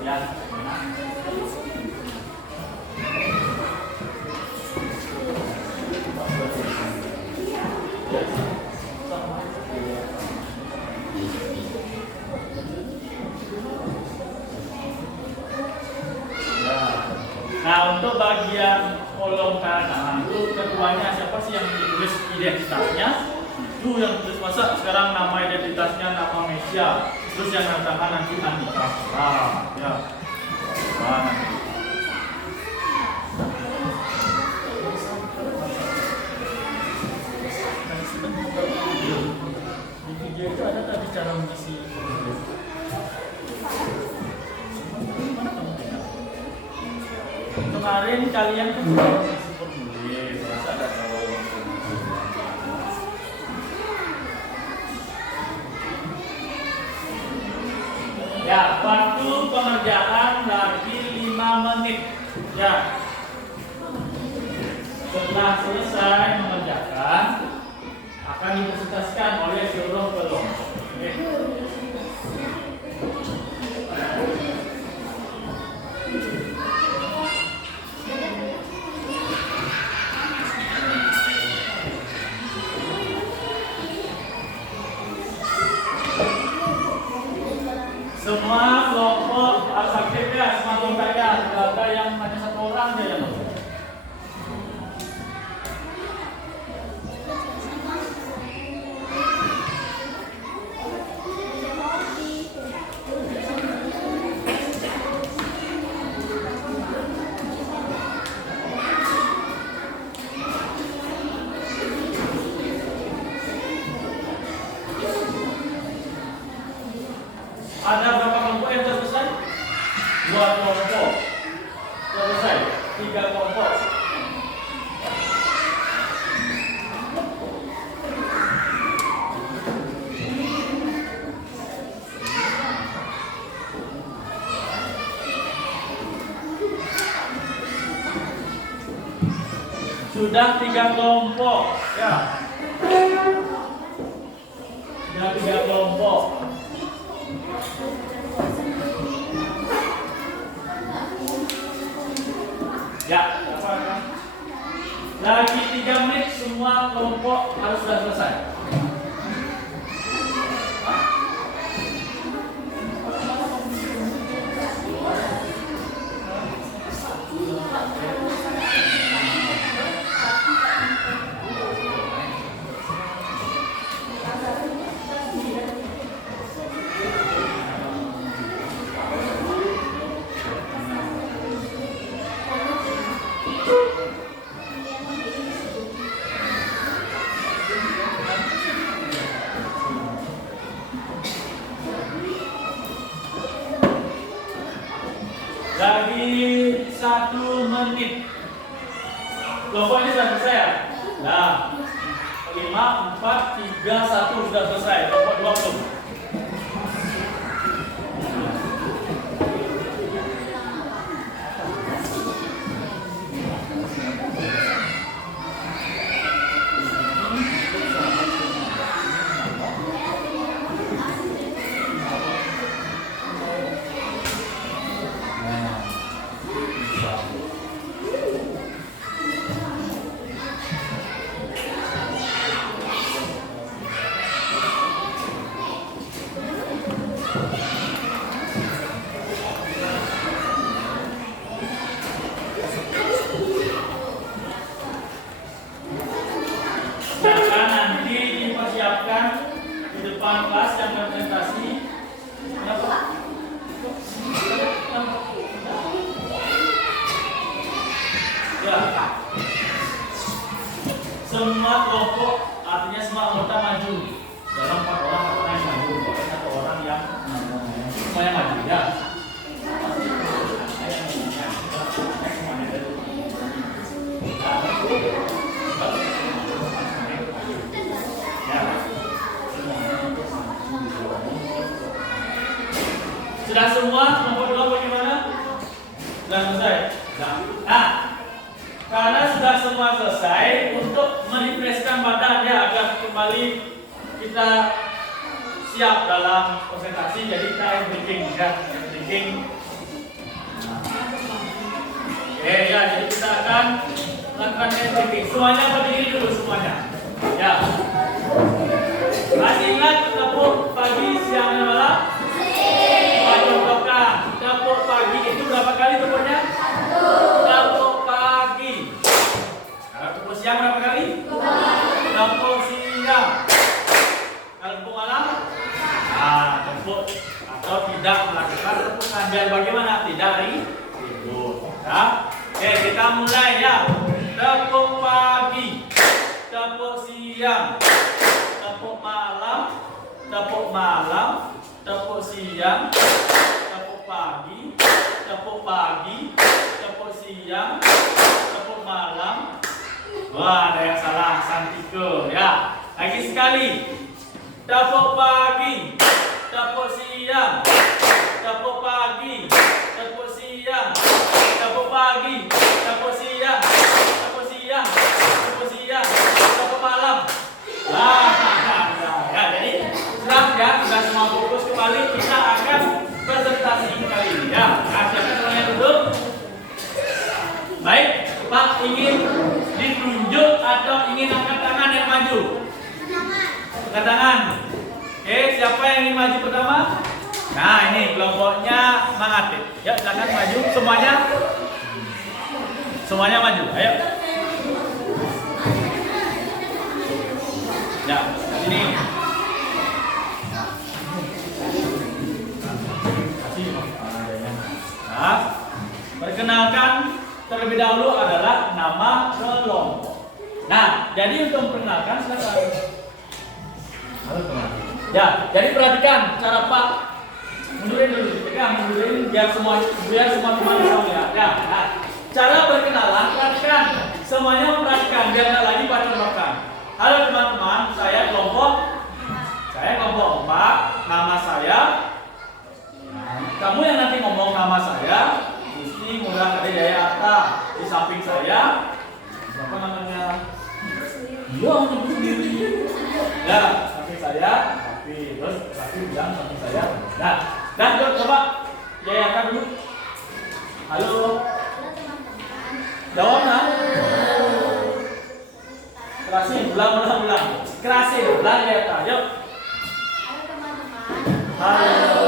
Ya, nah, untuk bagian kolom kanan itu ketuanya siapa sih yang ditulis identitasnya? Itu yang tulis masa sekarang nama identitasnya nama Mesia. Terus yang namakan nanti Andika. Ya. Nah, di video itu ada tadi cara mengisi formulir. Mana kamu tidak? Kemarin kalian kan sudah mengisi formulir, masa ada jawaban formulir? Ya, waktu pengerjaan lagi 5 menit. Ya. Setelah selesai mengerjakan, akan dipresentasikan oleh seluruh kelompok. Oke. Semua kelompok harus aktif ya, semua kelompok ya. Tidak ada yang hanya satu orang aja yang ada berapa kelompok yang sudah selesai? 2 kelompok. Sudah selesai. 3 kelompok. Sudah 3 kelompok. Ya. Sudah 3 kelompok. Ya, lagi 3 menit semua kelompok harus sudah selesai. Lagi 1 menit. Kelompok ini sudah selesai ya? Nah, 5, 4, 3, 1 sudah selesai. Kelompok 2 belum. Sedangkan nanti dipersiapkan di depan kelas yang presentasi. Ya. Semua kelompok artinya semua anggota maju. Dalam 4 orang yang maju, boleh 1 orang yang semuanya maju ya. Sudah semua kelompok 2 bagaimana? Sudah selesai. Nah, karena sudah semua selesai, untuk merefreshkan badan ya agar kembali kita siap dalam presentasi, jadi kita breaking ya, breaking. Oke ya, jadi kita akan lakukan breaking. Semuanya berdiri dulu semuanya. Ya. Masih ingat tepuk pagi, siang, dan malam? Contohkan, tepuk pagi itu berapa kali tepuknya? 1. Tepuk pagi. Kalau tepuk siang berapa kali? 2. Tepuk siang. Kalau tepuk malam? Nah, tepuk atau tidak melakukan tepukan. Biar bagaimana? Tidak ribut. Ya. Oke, kita mulai ya. Tepuk pagi, tepuk siang, tepuk malam, tepuk malam, tepuk siang, tepuk pagi, tepuk pagi, tepuk siang, tepuk malam. Wah, ada yang salah, Santike ya. Lagi sekali. Tepuk pagi, tepuk siang, tepuk pagi, tepuk siang, tepuk pagi, tepuk siang, tepuk siang. Pak ingin ditunjuk atau ingin angkat tangan yang maju? Angkat tangan. Oke, siapa yang ingin maju pertama? Nah, ini kelompoknya Mang Atik. Ya, silakan maju semuanya. Semuanya maju. Ayo. Ya, sini. Nah, perkenalkan terlebih dahulu adalah nama kelompok. Nah, jadi untuk memperkenalkan silakan. Halo teman. Ya, jadi perhatikan cara Pak mundurin dulu, mundurin biar semua teman bisa melihat. Ya, nah, cara berkenalan perhatikan, semuanya perhatikan biar nggak lagi baca-baca. Halo teman-teman, saya kelompok 4, nama saya. Kamu yang nanti ngomong nama saya, Gusti Ngurah Kade Jaya Arta. Di samping saya, siapa namanya? Iya, nyebut sendiri. Ya, samping saya, tapi terus bilang samping saya. Nah, dan coba Jaya Arta dulu. Halo. Jawab nah. Kerasin, ulang. Kerasin, ulang Jaya Arta. Yuk. Halo teman-teman. Halo.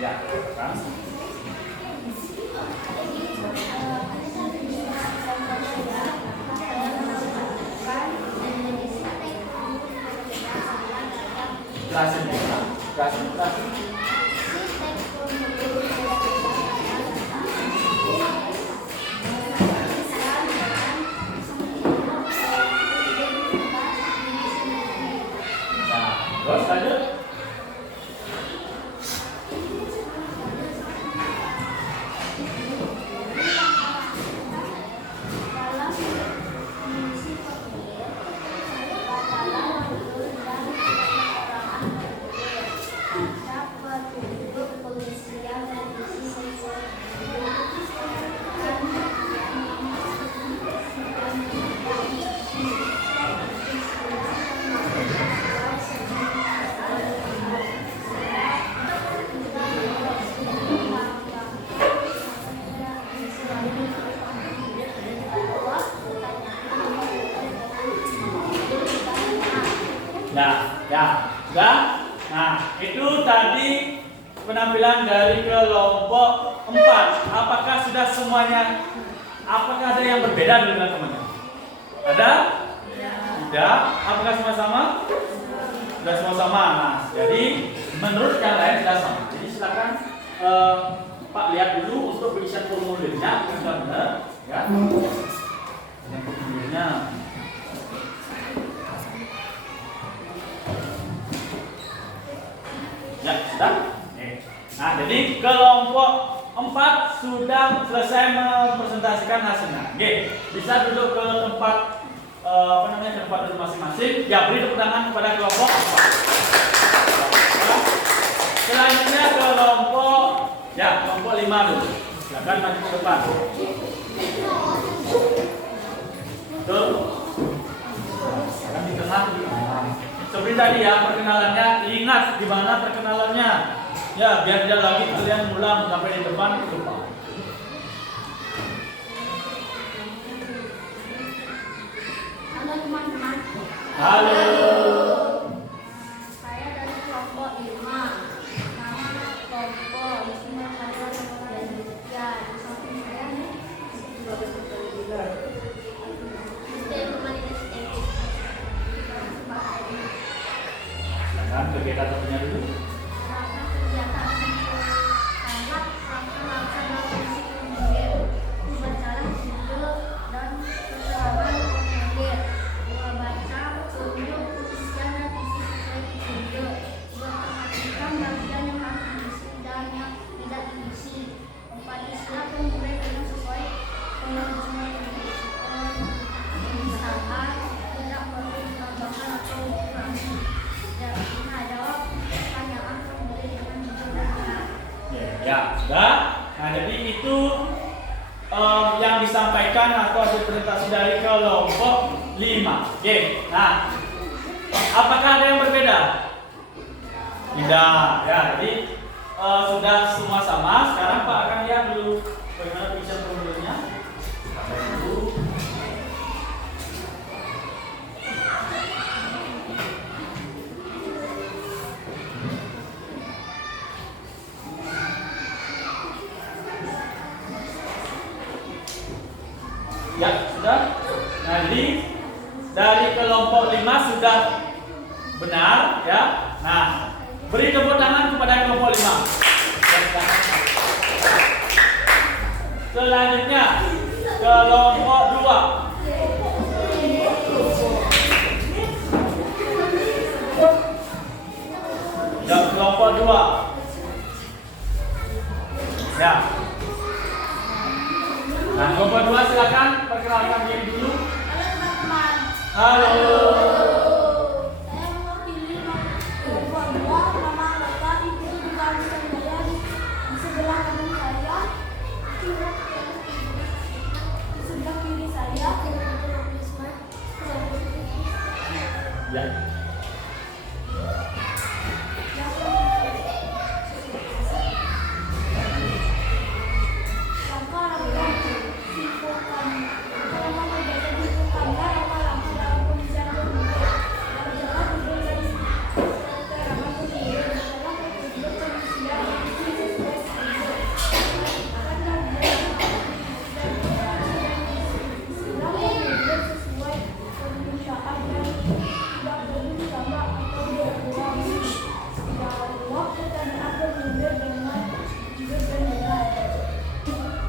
Ya, kan? Jelasin. Nah, terus lanjut. Sudah? Nah, itu tadi penampilan dari kelompok 4. Apakah sudah semuanya? Apakah ada yang berbeda dengan teman-teman? Ada? Tidak. Apakah semua sama? Sudah semua sama. Nah, jadi menurut yang lain sudah sama. Jadi silakan Pak lihat dulu untuk pengisian formulirnya benar-benar, ya. Formulirnya. Ya, sudah. Nah, jadi kelompok 4 sudah selesai mempresentasikan hasilnya. Oke, bisa duduk ke tempat tempat duduk masing-masing. Ya, beri tepuk tangan kepada kelompok 4. Selanjutnya kelompok 5 dulu. Silakan maju ke depan. Betul. Sekarang di tengah. Seperti tadi ya perkenalannya, ingat di mana perkenalannya. Ya, biar tidak lagi kalian ulang sampai di depan lupa. Halo teman-teman. Halo. Saya dari kelompok 5. Nama kelompok isinya saya dan ya di samping saya nih. Silakan kegiatan satunya dulu. Ya, sudah. Nah, jadi itu yang disampaikan atau hasil presentasi dari kelompok 5. Oke. Nah, apakah ada yang berbeda? Tidak. Ya, jadi sudah semua sama. Sekarang Pak akan lihat dulu bagaimana penyusunan formulirnya. Ya, sudah. Nah, jadi dari kelompok 5 sudah benar, ya. Nah, beri tepuk tangan kepada kelompok 5. Selanjutnya kelompok 2. Dan kelompok 2. Ya. Nah, kelompok 2 silakan perkenalkan diri dulu. Halo teman-teman. Halo. Saya mewakili kelompok 2, nama Bapak Ibu Bupati Sanjaya di sebelah kanan saya, di sebelah kiri saya. Ya.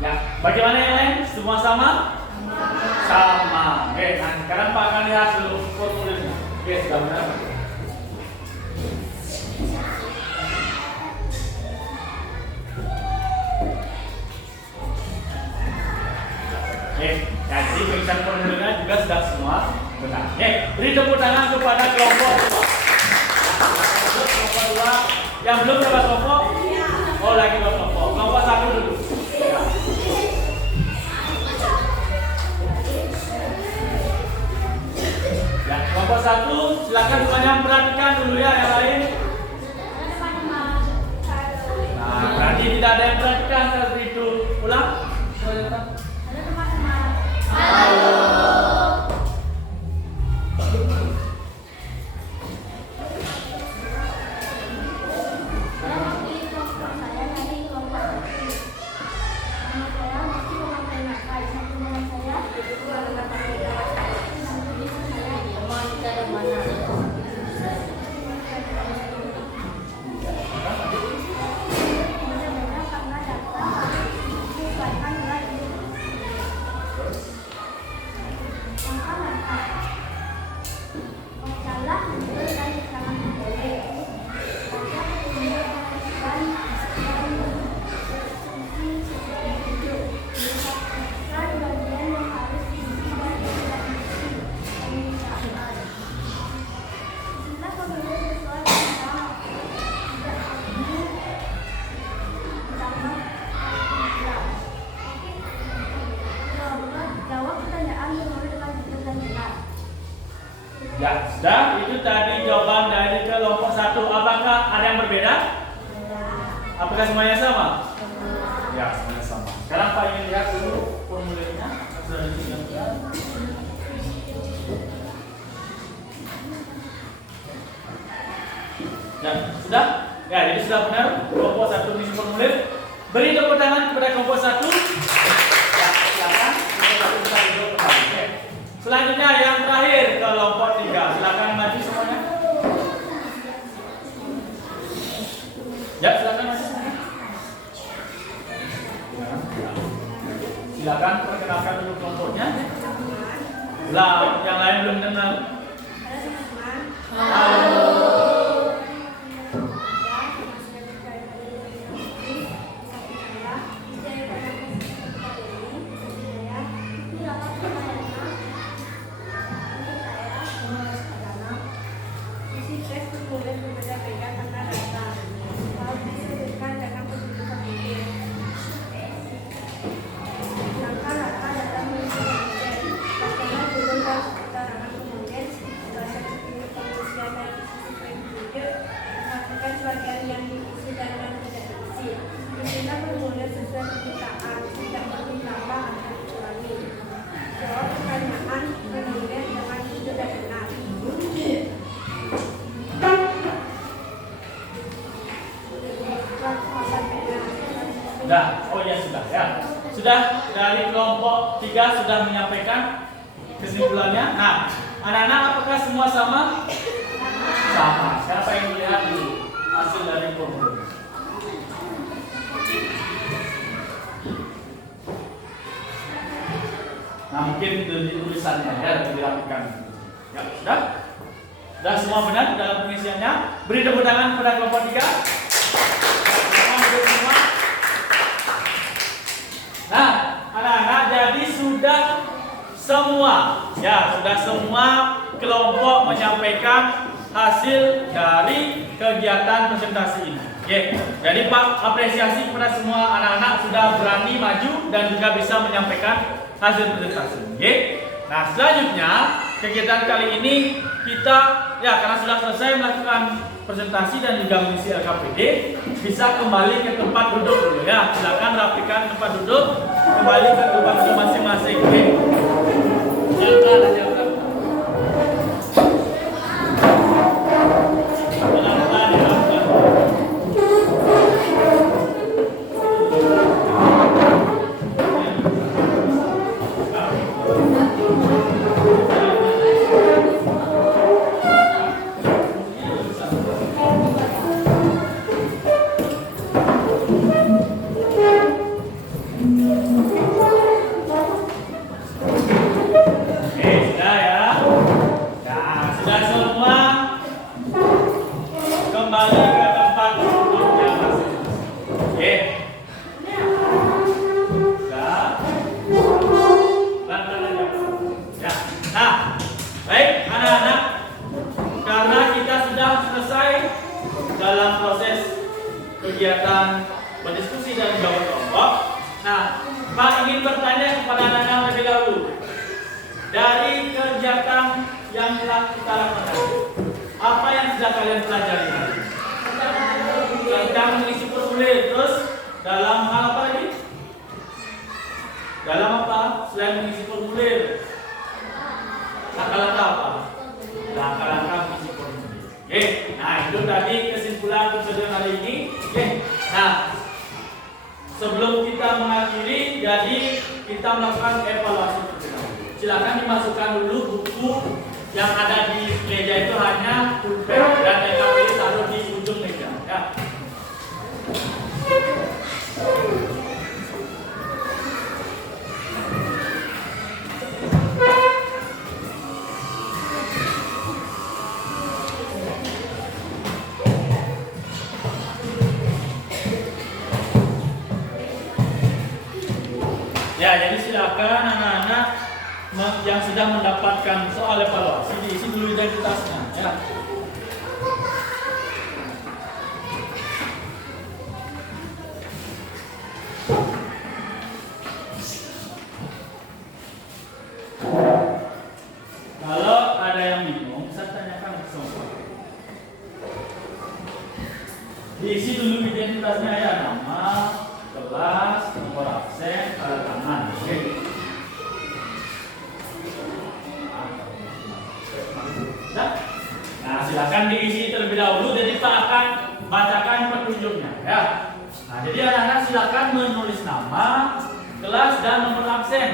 Ya, bagaimana yang lain? Semua sama? Sama. Oke, nah sekarang Pak akan lihat dulu formulirnya. Oke, sudah benar. Oke, jadi penyusunan formulirnya juga sudah semua benar. Oke, beri tepuk tangan kepada kelompok 2. Kelompok 2 yang belum dapat kelompok? Oh, lagi belum kelompok. Kelompok 1 dulu. Ya, kelompok 1 silakan semuanya perhatikan dulu ya yang lain. Nah, berarti tidak ada yang perhatikan seperti itu. Ulang. Ya, sudah. Itu tadi jawaban dari kelompok 1. Apakah ada yang berbeda? Apakah semuanya sama? Ya, semuanya sama. Sekarang Pak ingin lihat dulu formulirnya. Sudah disiapkan. Ya, sudah? Ya, jadi sudah benar. Kelompok 1 misi formulir. Beri tepuk tangan kepada kelompok 1. Ya, silakan. Kelompok 1 bisa duduk kembali. Oke. Selanjutnya yang terakhir kelompok 3. Silakan maju semuanya. Ya, silakan maju semuanya. Silakan perkenalkan dulu kelompoknya. Lah, yang lain belum kenal. Halo. Sudah. Oh iya sudah ya. Sudah dari kelompok 3 sudah menyampaikan kesimpulannya. Nah, anak-anak apakah semua sama? Sama. Siapa yang melihat dulu hasil dari formulir? Nah, mungkin di tulisannya ya dirapikan. Ya, sudah? Sudah semua benar dalam pengisiannya? Beri tepuk tangan kepada kelompok 3. Nah, anak-anak jadi sudah semua kelompok menyampaikan hasil dari kegiatan presentasi ini. Oke, jadi Pak apresiasi kepada semua anak-anak sudah berani maju dan juga bisa menyampaikan hasil presentasi. Oke. Nah, selanjutnya kegiatan kali ini kita karena sudah selesai melakukan presentasi dan juga mengisi LKPD, bisa kembali ke tempat duduk dulu ya. Silakan rapikan tempat duduk, kembali ke tempat duduk masing-masing. Oke. Silakan aja. Kegiatan berdiskusi dan jawab kelompok. Nah, Pak ingin bertanya kepada anak-anak lebih dahulu. Dari kegiatan yang telah kita lakukan, apa yang sudah kalian pelajari? Tentang mengisi formulir, terus dalam hal apa lagi? Dalam apa? Selain mengisi formulir, langkah-langkah apa? Langkah-langkah mengisi formulir. Oke, nah itu tadi kesimpulan episode hari ini. Oke, nah sebelum kita mengakhiri, jadi kita melakukan evaluasi terlebih. Silakan dimasukkan dulu buku yang ada di meja itu hanya pulpen dan LKPD taruh di ujung meja. Ya. Ya, jadi silakan anak-anak yang sudah mendapatkan soal evaluasi diisi dulu identitasnya, ya. Kalau ada yang bingung, saya tanyakan ke semua. Diisi dulu identitasnya ya, nama, kelas, nomor absen, tanda tangan. Oke. Nah, silakan diisi terlebih dahulu. Jadi Pak akan bacakan petunjuknya, ya. Nah, jadi anak-anak silakan menulis nama, kelas dan nomor absen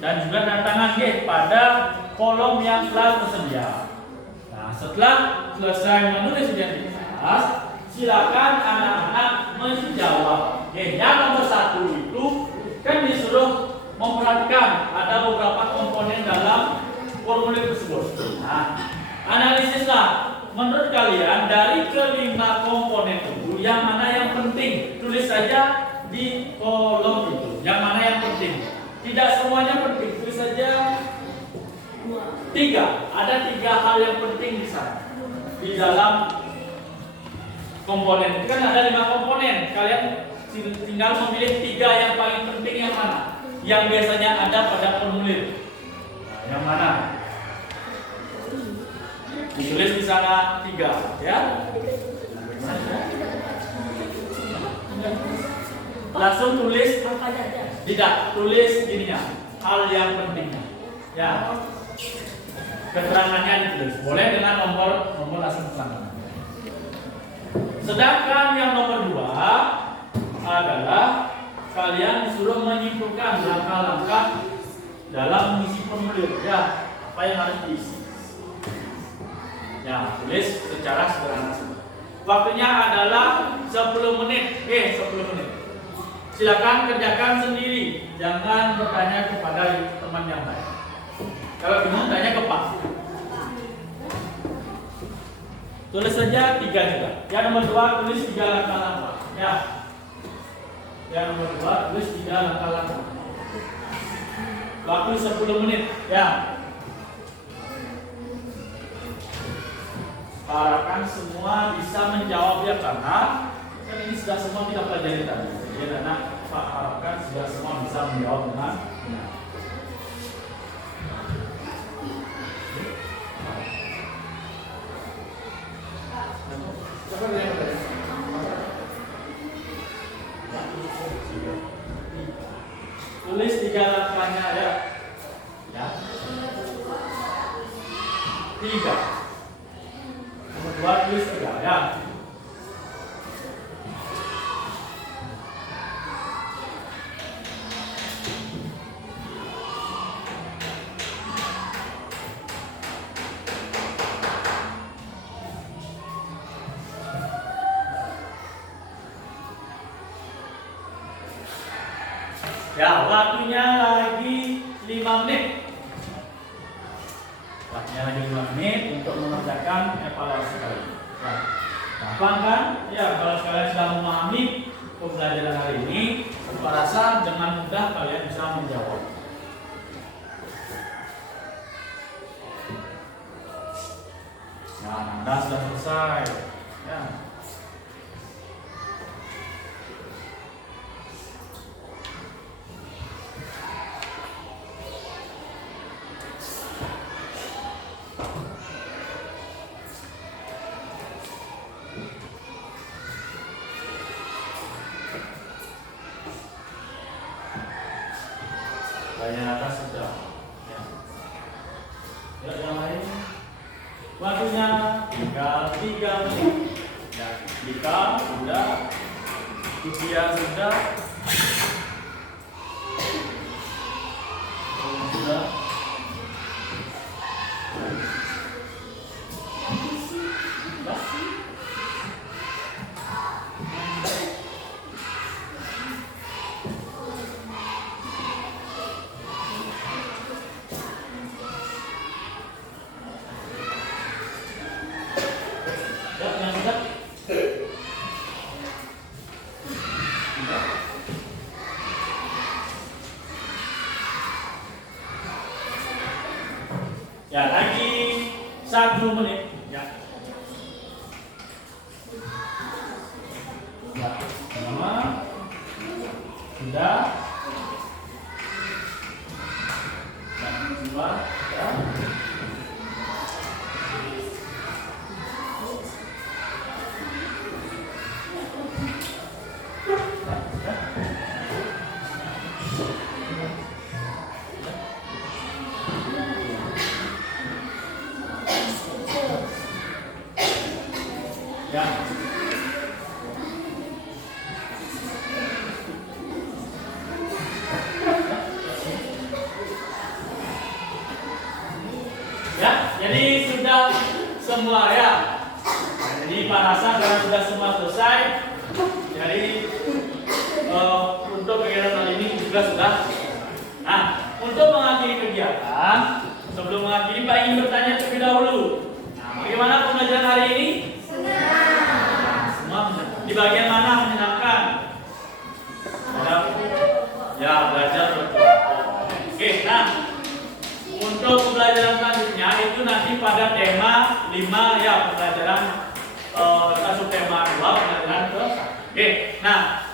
dan juga tanda tangan pada kolom yang telah tersedia. Nah, setelah selesai menulis identitas, silakan anak-anak menjawab. Yang nomor 1 itu kan disuruh memperhatikan ada beberapa komponen dalam formulir tersebut. Nah, analisislah menurut kalian dari kelima komponen itu yang mana yang penting. Tulis saja di kolom itu yang mana yang penting. Tidak semuanya penting, tulis saja 3. Ada 3 hal yang penting di sana di dalam komponen. Itu kan ada 5 komponen. Kalian tinggal memilih 3 yang paling penting yang mana? Yang biasanya ada pada formulir. Nah, yang mana? Ditulis di sana 3, ya. Langsung tulis tidak, tulis ininya, hal yang pentingnya. Ya. Keterangannya ditulis. Boleh dengan nomor langsung keterangan. Sedangkan yang nomor 2 adalah kalian disuruh menyimpulkan langkah-langkah dalam mengisi formulir. Ya, apa yang harus diisi? Ya, tulis secara sederhana saja. Waktunya adalah 10 menit. 10 menit. Silakan kerjakan sendiri. Jangan bertanya kepada teman yang lain. Kalau bingung tanya ke Pak. Tulis saja 3 juga. Yang nomor 2 tulis 3 langkah-langkah. Ya. Yang nomor 2 tulis 3 langkah-langkah. Waktu 10 menit. Ya. Harapkan semua bisa menjawab ya, karena kan ini sudah semua kita pelajari tadi. Jadi anak Pak harapkan sudah semua bisa menjawab dengan benar. Coba lihat tadi. Tulis 3 langkahnya ya. Ya. 3. Nomor 2 tulis 3 ya. Ya, waktunya lagi 5 menit. Waktunya lagi 5 menit untuk mengerjakan evaluasi kali ini. Ya. Gampang kan? Ya, kalau kalian sudah memahami pembelajaran hari ini, saya rasa dengan mudah kalian bisa menjawab. Nah, Anda sudah selesai. Ya. Bagian atas sudah. Ya. Ya, yang lain. Waktunya tinggal 3 menit. Ya, Dika sudah, Divya sudah, sudah. Ya, lagi 1 menit. Ya. Ya, pertama sudah. Yang kedua, ya. Ya. Ya, jadi sudah semua ya. Jadi Pak Hasan karena sudah semua selesai. Jadi untuk kegiatan kali ini juga sudah. Nah, untuk mengakhiri kegiatan, sebelum mengakhiri Pak ingin bertanya terlebih dahulu. Nah, bagaimana pembelajaran hari ini? Di bagian mana menyenangkan? Ya, belajar betul. Oke, nah untuk pembelajaran selanjutnya itu nanti pada tema 5 ya, pembelajaran masuk tema 2 pembelajaran ke. Oke, nah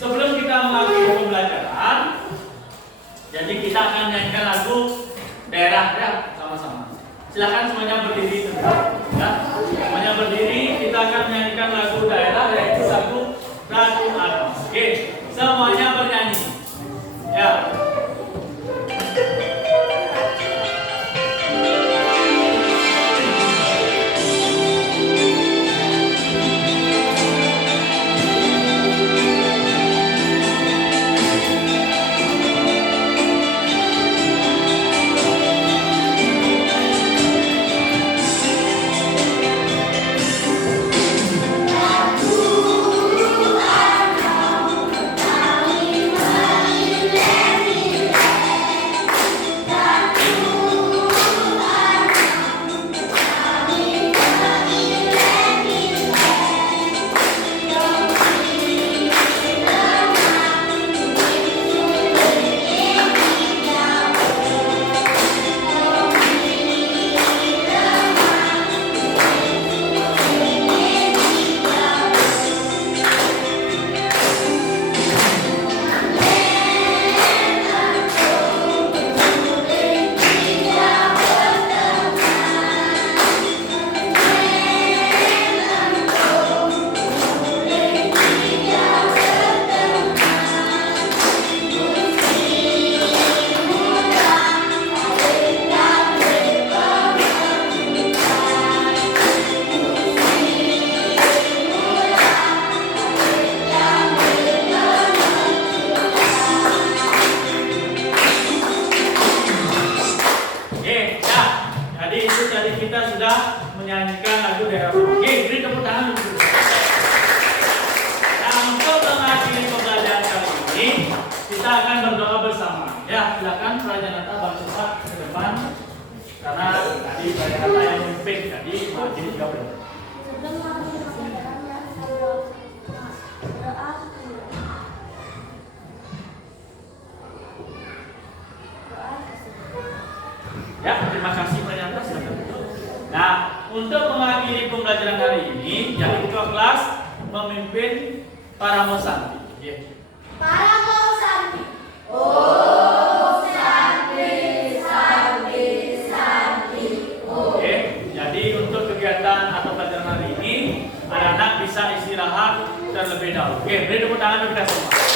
sebelum kita mengakhiri pembelajaran, jadi kita akan nyanyikan lagu daerah ya sama-sama. Silakan semuanya berdiri dulu. Ya, semuanya berdiri. Kita akan menyanyikan lagu daerah yaitu lagu Ratu Atas. Oke, semuanya bernyanyi. Ya. ini kita akan berdoa bersama. Ya, silakan Prajanata bantu Pak ke depan karena tadi Prajanata yang memimpin tadi majelis juga berdoa. Sebelum mengakhiri pelajaran, mari kita berdoa. Ya, terima kasih Prajanata, silakan duduk. Nah, untuk mengakhiri pembelajaran hari ini, yang ketua kelas memimpin para mosanti. Ya. Para mosanti. Oke, jadi untuk kegiatan atau pelajaran hari ini, anak-anak bisa istirahat terlebih dahulu. Oke, beri tepuk tangan untuk kita semua.